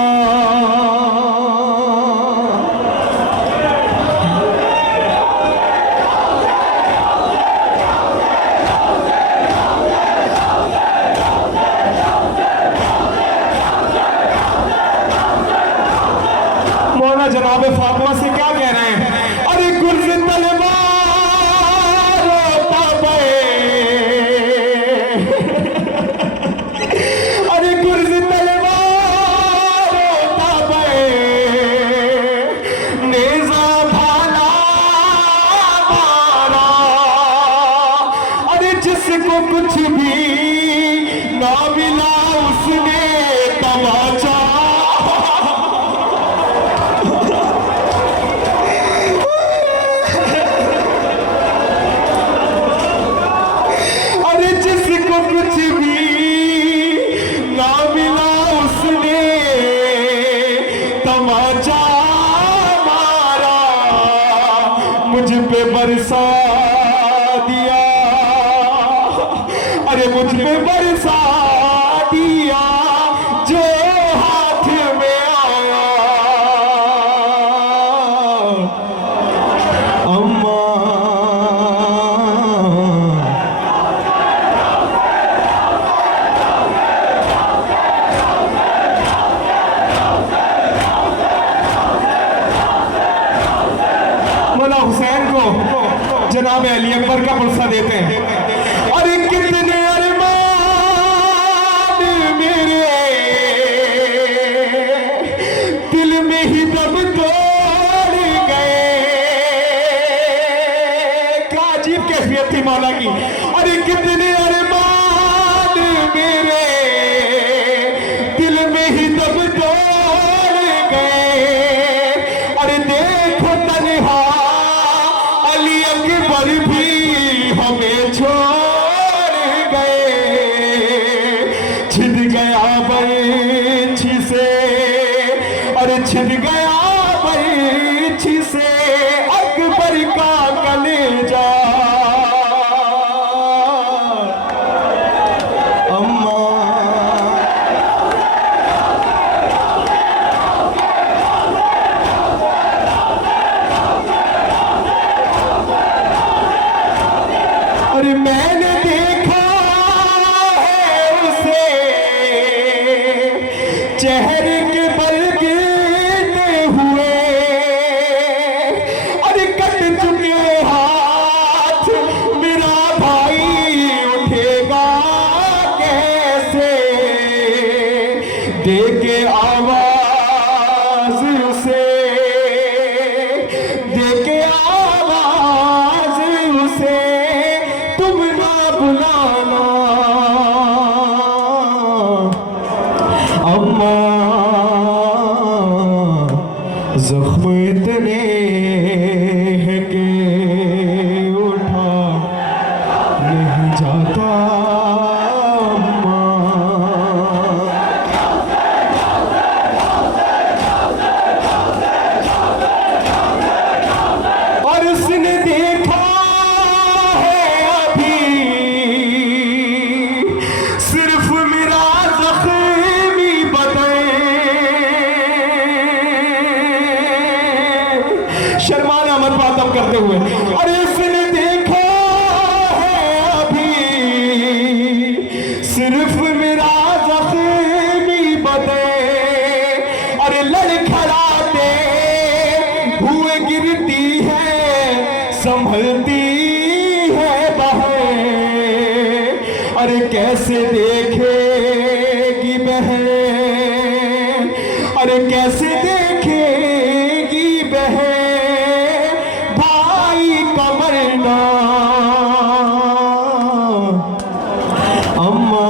मौला जनाब फातिमा से क्या कह रहे हैं? अरे गुर्ज तलवार तबे, अरे गुर्ज तलवार तबे, नेजा भाला मारा। अरे जिसको कुछ भी ना मिला उसने तमाचा। कुछ भी ना मिला उसने तमाचा मारा, मुझ पे बरसा दिया, अरे मुझ पे बरसा दिया जो हाथ में आया। अम्मा हुसैन को जनाब अली अकबर का पुरसा देते हैं। अरे कितने अरमान मेरे दिल में ही दम तोड़ गए। क्या अजीब कैफियत थी मौला की। अरे कितने अरमान मेरे दिल में ही दम तोड़ गए। अरे देखो तन्हा छिन गया बर्छी से अकबर का कलेजा। अम्मा अरे मैंने देखा है उसे चेहरे के बल गिरते हुए, अरे कट चुके हाथ मेरा भाई उठेगा कैसे, दे के आवाज उसे, दे के आवाज उसे तुम ना बुलाना। अम्मा जख्म इतने हैं कि उठा नहीं जाता। अम्मा और उसने देखा है अभी सिर्फ मेरा जख्मी बदन, शर्माना मत बातम करते हुए, अरे उसने देखा है अभी सिर्फ मेरा जख्मी बदन, अरे लड़खड़ाते हुए गिरती है संभलती है बहन, अरे कैसे देखेगी बहन, अरे कैसे देखेगी बहन भाई का मरना। अम्मा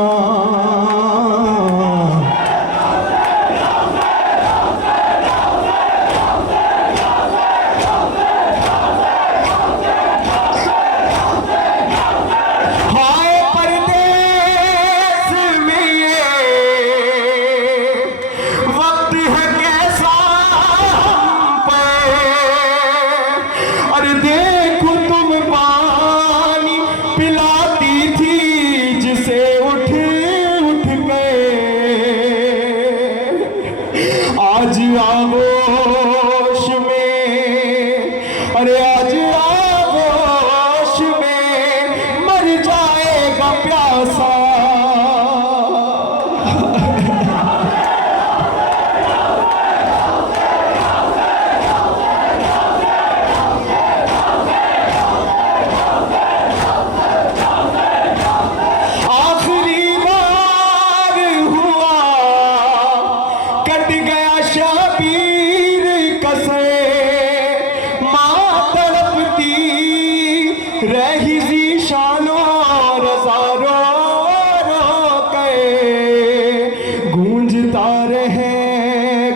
हाय परदेस में ये वक्त है कैसा हम पे, अरे देखो तुम पानी पिलाती थी जिसे उठ उठ गए, आज आगोश में, अरे आज आगोश में मर जाएगा प्यासा। आखिरी बार हुआ कट गया शबीर कसे, माँ तड़पती रही ज़ीशानो रज़ा रो रो के, गूंजता रह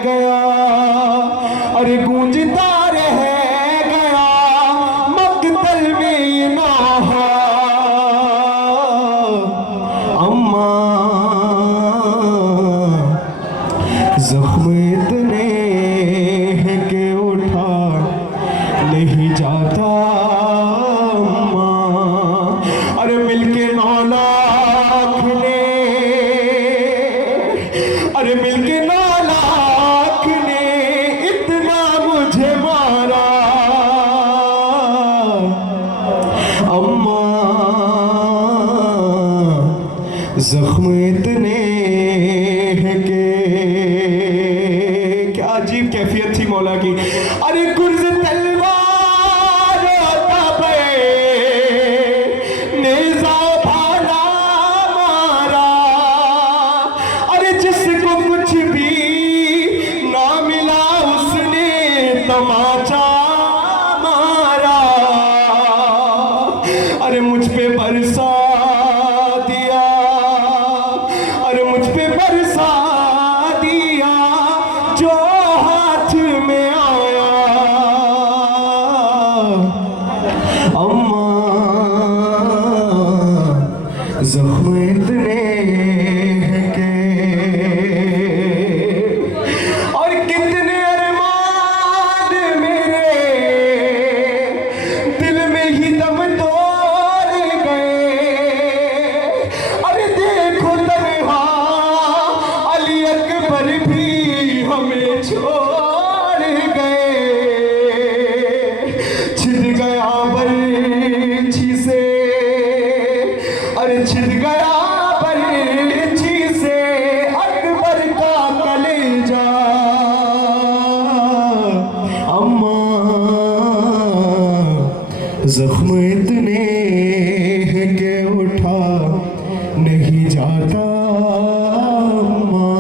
गया, अरे गूंजता रह गया मक्तल में ये नौहा। अम्मा जख्म इतने हैं कि उठा नहीं जाता। अम्मा अरे मिलके 9 लाख ने, अरे मिलके 9 लाख ने इतना मुझे मारा। अम्मा जख्म इतने हैं कि, क्या अजीब कैफियत थी मौला की। अरे गुर्ज तलवार तबे नेज़ा भाला मारा, अरे जिसको कुछ भी ना मिला उसने तमाचा मारा, अरे मुझ पे बरसा दिया, अरे मुझ पे बरसा दिया जो हाथ में आया। अम्मा जख्म इतने हैं कि छोड़ गए, छिद गया बर्छी से, अरे छिद गया बर्छी से अकबर का कलेजा। अम्मा जख्म इतने हैं कि उठा नहीं जाता। अम्मा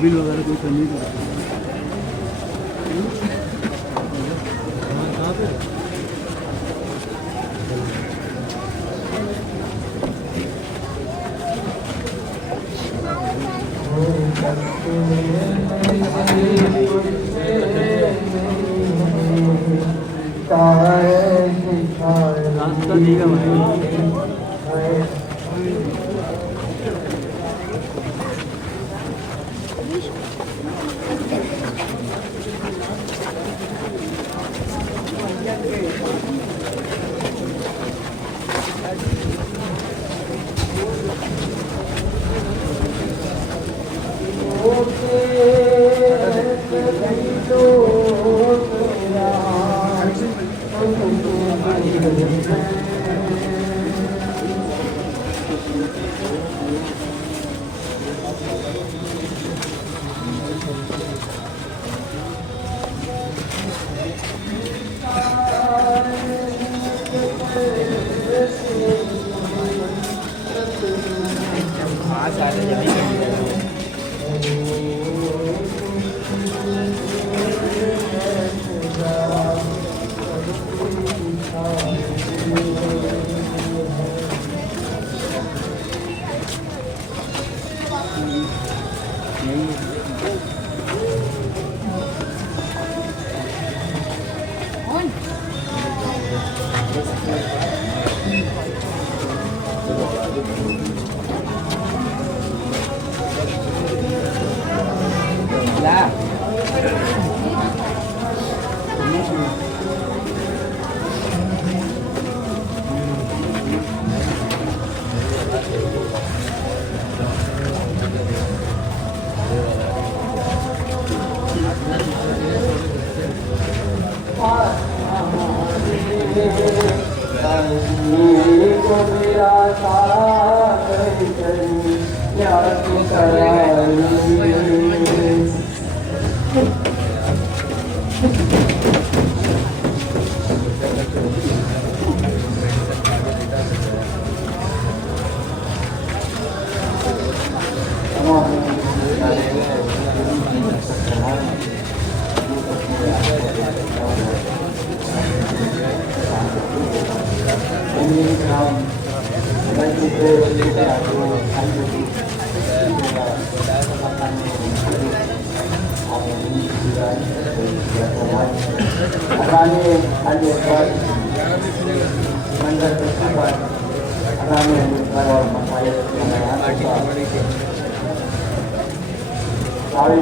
बिल वगैरह कोई करनी नहीं। रास्ता नहीं है को मेरा सारा क्या तू साढ़े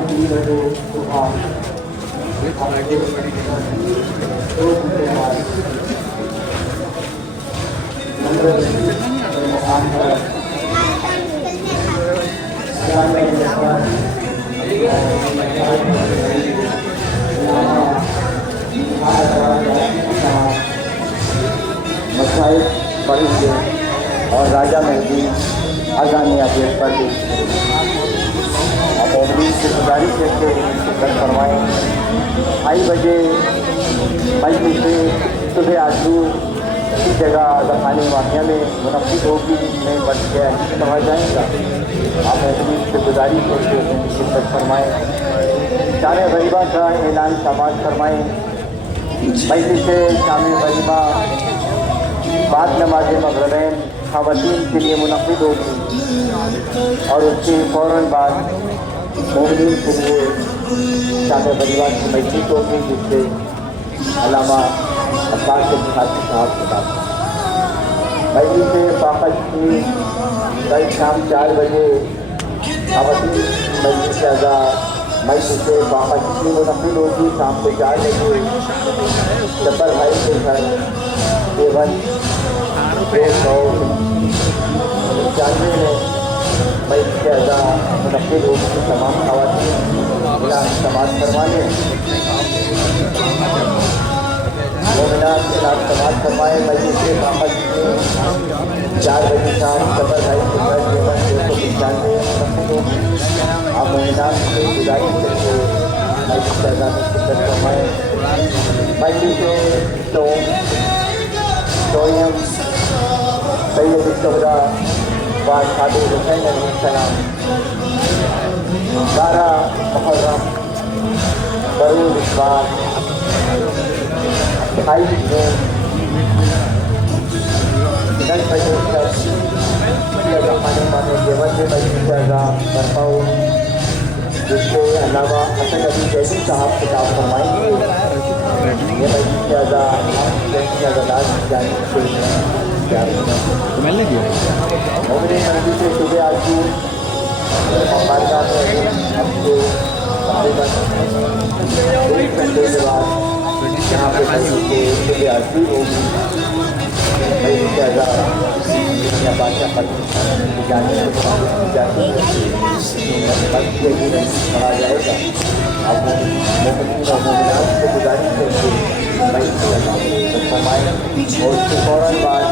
3 बजे सुबह मसाइल पढ़ेंगे और राजा मेहदी आगामी आदेश पर आप मौलवी से गुजारिश करके कर फरमाएँ 2:30 बजे मजलिस से सुबह आजूर इसी जगह दखानी वाक़िया में मुनक़िद होगी में बढ़ के समझ जाएगा। आप मौलवी से गुजारिश करके शिरकत फरमाएँ। शान गरीबा का ऐलान समाज फरमाएँ। मजलिस से शाम गरीबा बाद नमाज मग़रिब ख़वातीन के लिए मुनक़िद होगी और उसके फ़ौरन बाद मोमिनीन के लिए शान गरीबा की मजलिस होगी जिससे अल्लामा अब्बास साहब खिताब मजलिस से बाक़त की कल शाम 4 बजे ख़वातीन मजलिस से अज़ा मजलिस से बाक़त की मुनक़िद होगी शाम को 4 बजे जब्बर भाई के घर देवन 295 में मजलिस से अज़ा मुनक़िद होगी। तमाम ख़वातीन समाज फरमाने मोमिनात के नाम समाज फरमाए। मजलिस से बाक़त 4 बजे शाम जब्बर भाई के घर देवन 295 मुनक़िद होगी। आप मोमिनात से गुजारिश करके मजलिस से अज़ा में शिरकत फरमाएँ। मजलिस से तोयम सैयद शुहदा व सादे हुसैन अलैहिस्सलाम 12 मुहर्रम बरूद इस्बार 28 जून 10 बजे तक खाने माने देवन में मजलिस से अज़ा बरपा होगी जिसके अलावा हसन अली जैदी साहब खिताब फरमाएंगे। ये मजलिस से अज़ा मोमिनीन मजलिस से सुबह आजूर बारगाह में हफ्ते तकरीबन 1 घंटे के बाद यहाँ पे मजलिस से सुबह आजूर होगी। मजलिस से अज़ा या बादशाह पर जाने से जाती है पढ़ा जाएगा। आप मोमिनीन और मोमिनात से गुजारिश करके मजलिस से फरमाएँ और उसके फ़ौरन बाद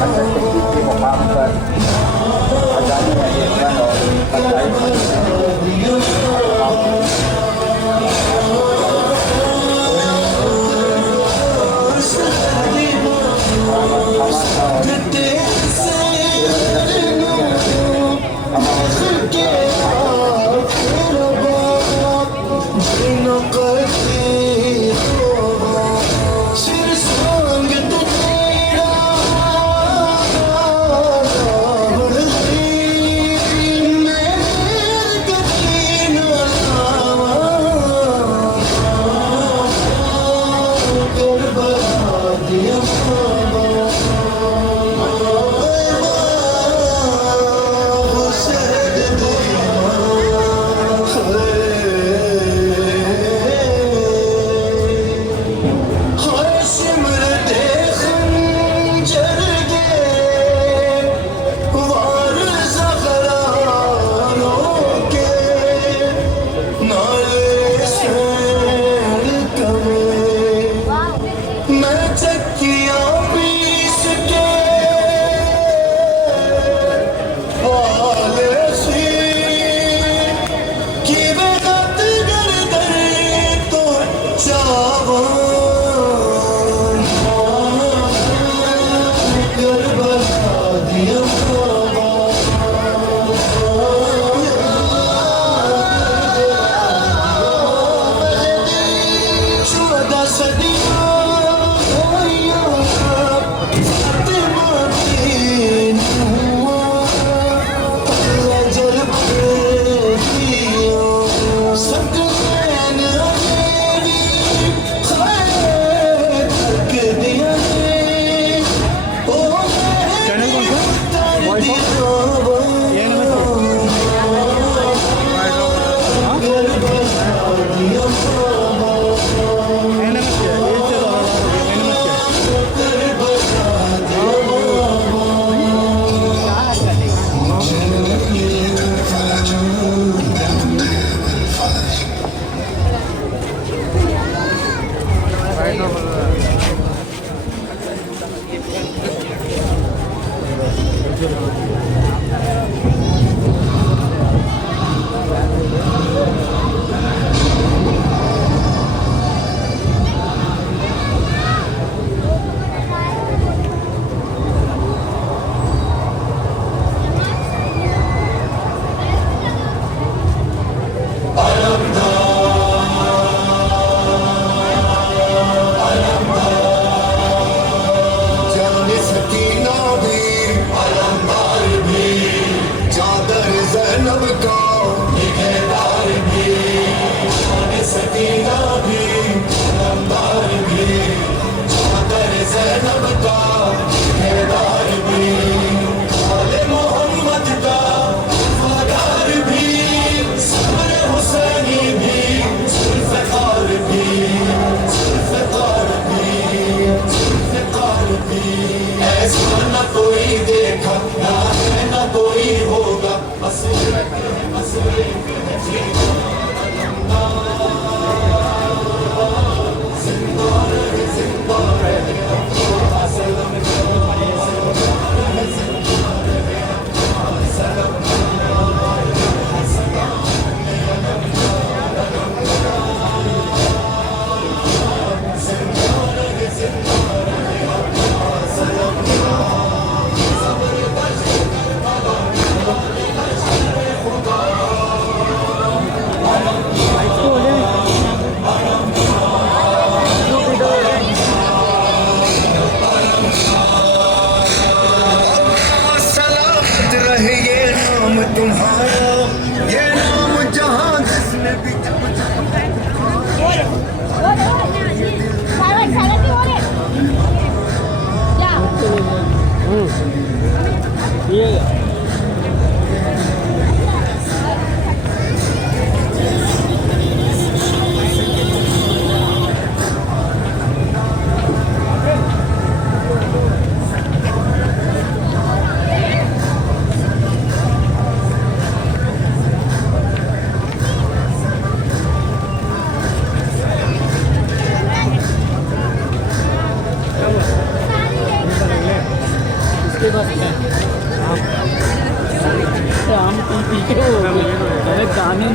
हसन शहीद के मुकाम पर अज़ानी अज़ीज़ान और फजाइल Sing a song, get the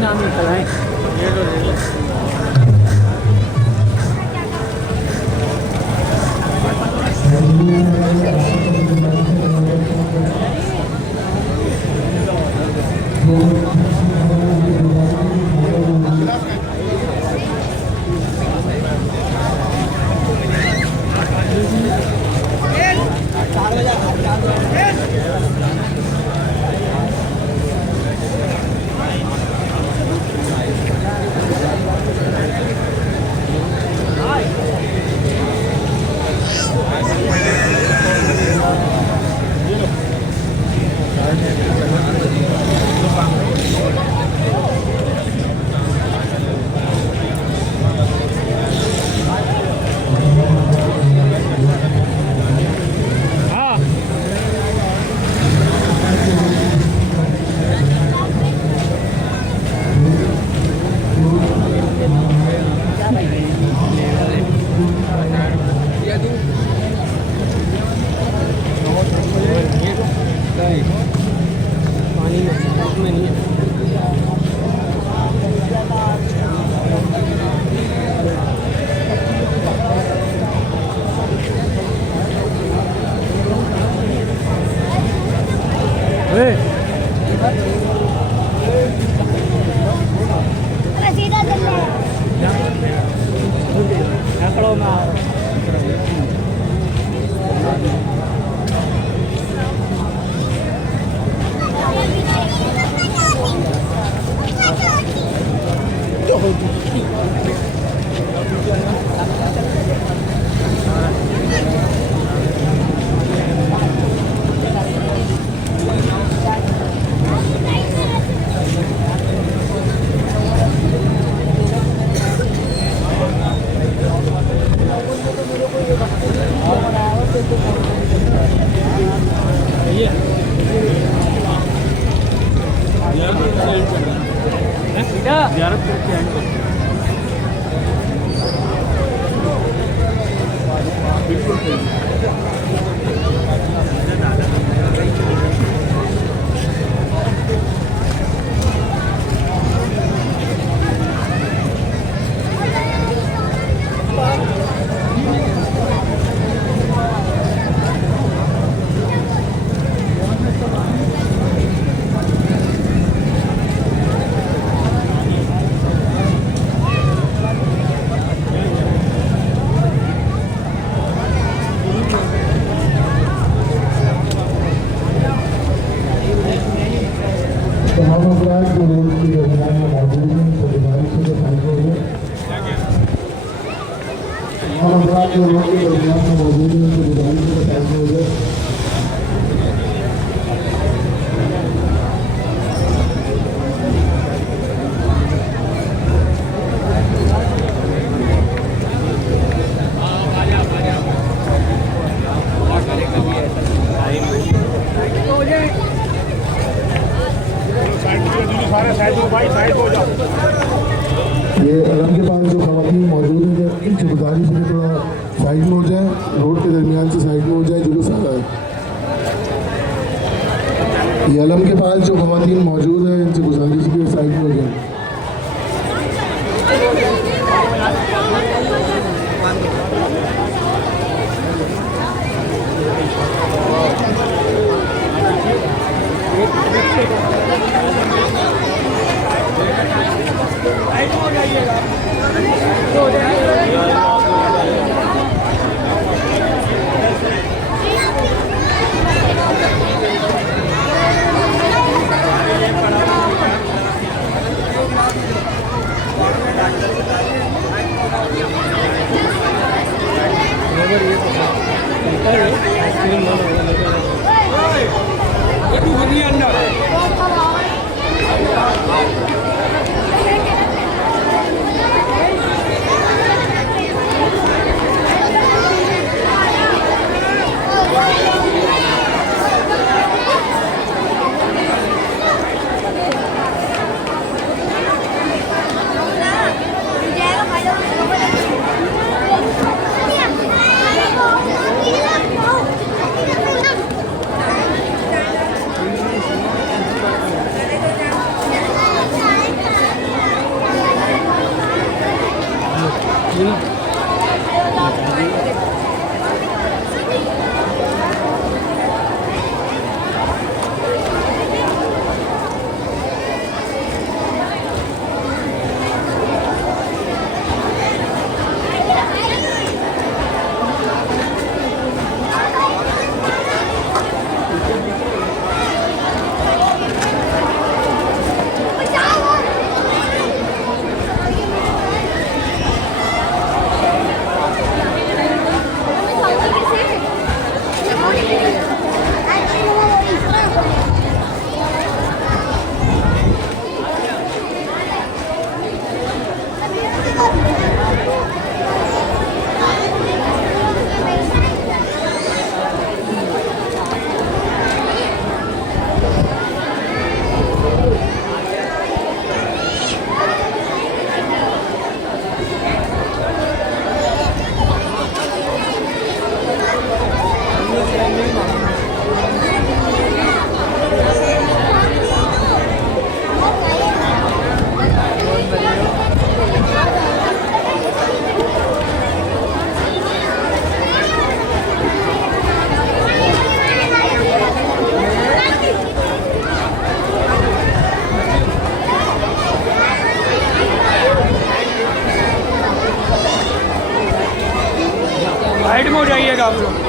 नाम निकल आए ये लो ज़ियारत करके आएंगे बिल्कुल तमाम अफराद जो रोड की दरमियान में मौजूद हैं उनसे गुजारिश है कि साइड हो जाए। तमाम अफराद जो रोड के दरमियान में मौजूद हैं उनसे गुजारिश है कि साइड हो जाए। ये अलम के पास जो खवातीन मौजूद हैं इनसे गुजारिश है थोड़ा साइड में हो जाए, रोड के दरमियान से साइड में हो जाए, जुलूस आ रहा है। ये अलम के पास जो खवातीन मौजूद हैं इनसे गुजारिश है कि साइड में हो जाए। साइड में हो जाइएगा आप लोग।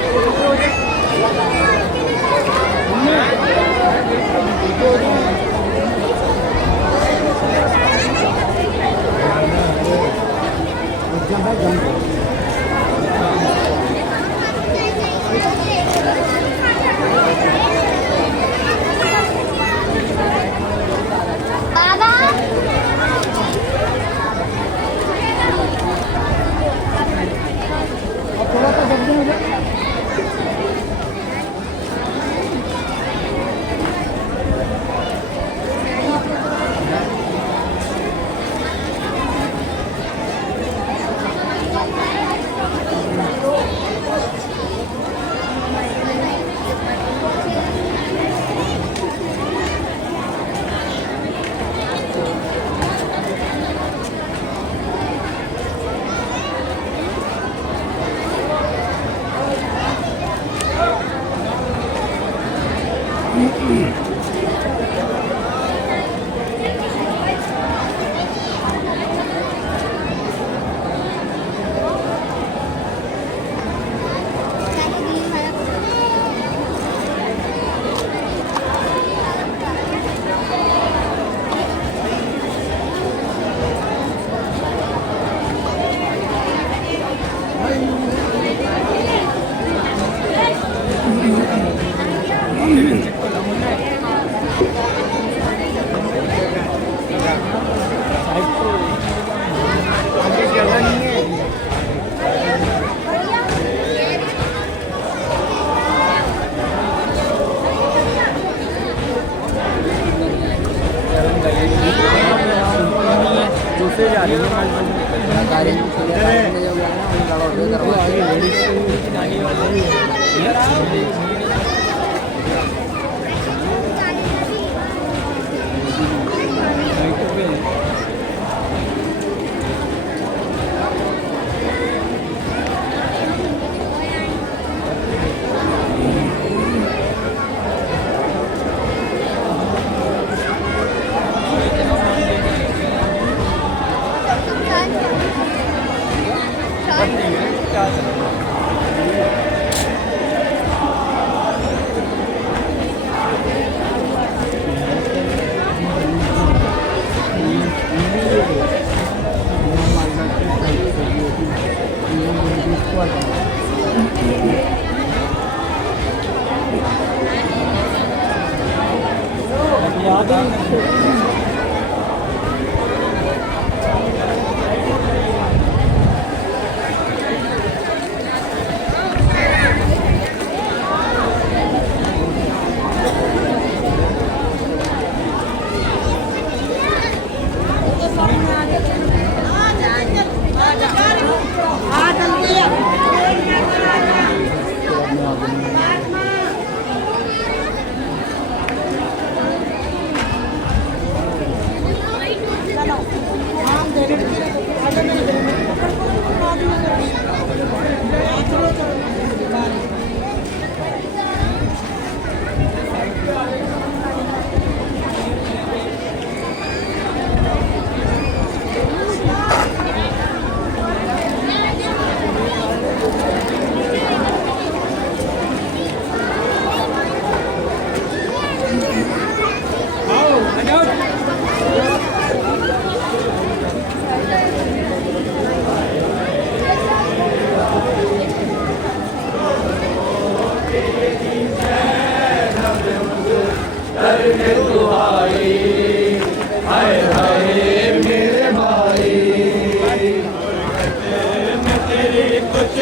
कुछ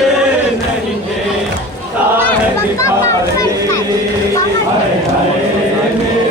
नहीं देता है भिखारी। हाय हाय मेरे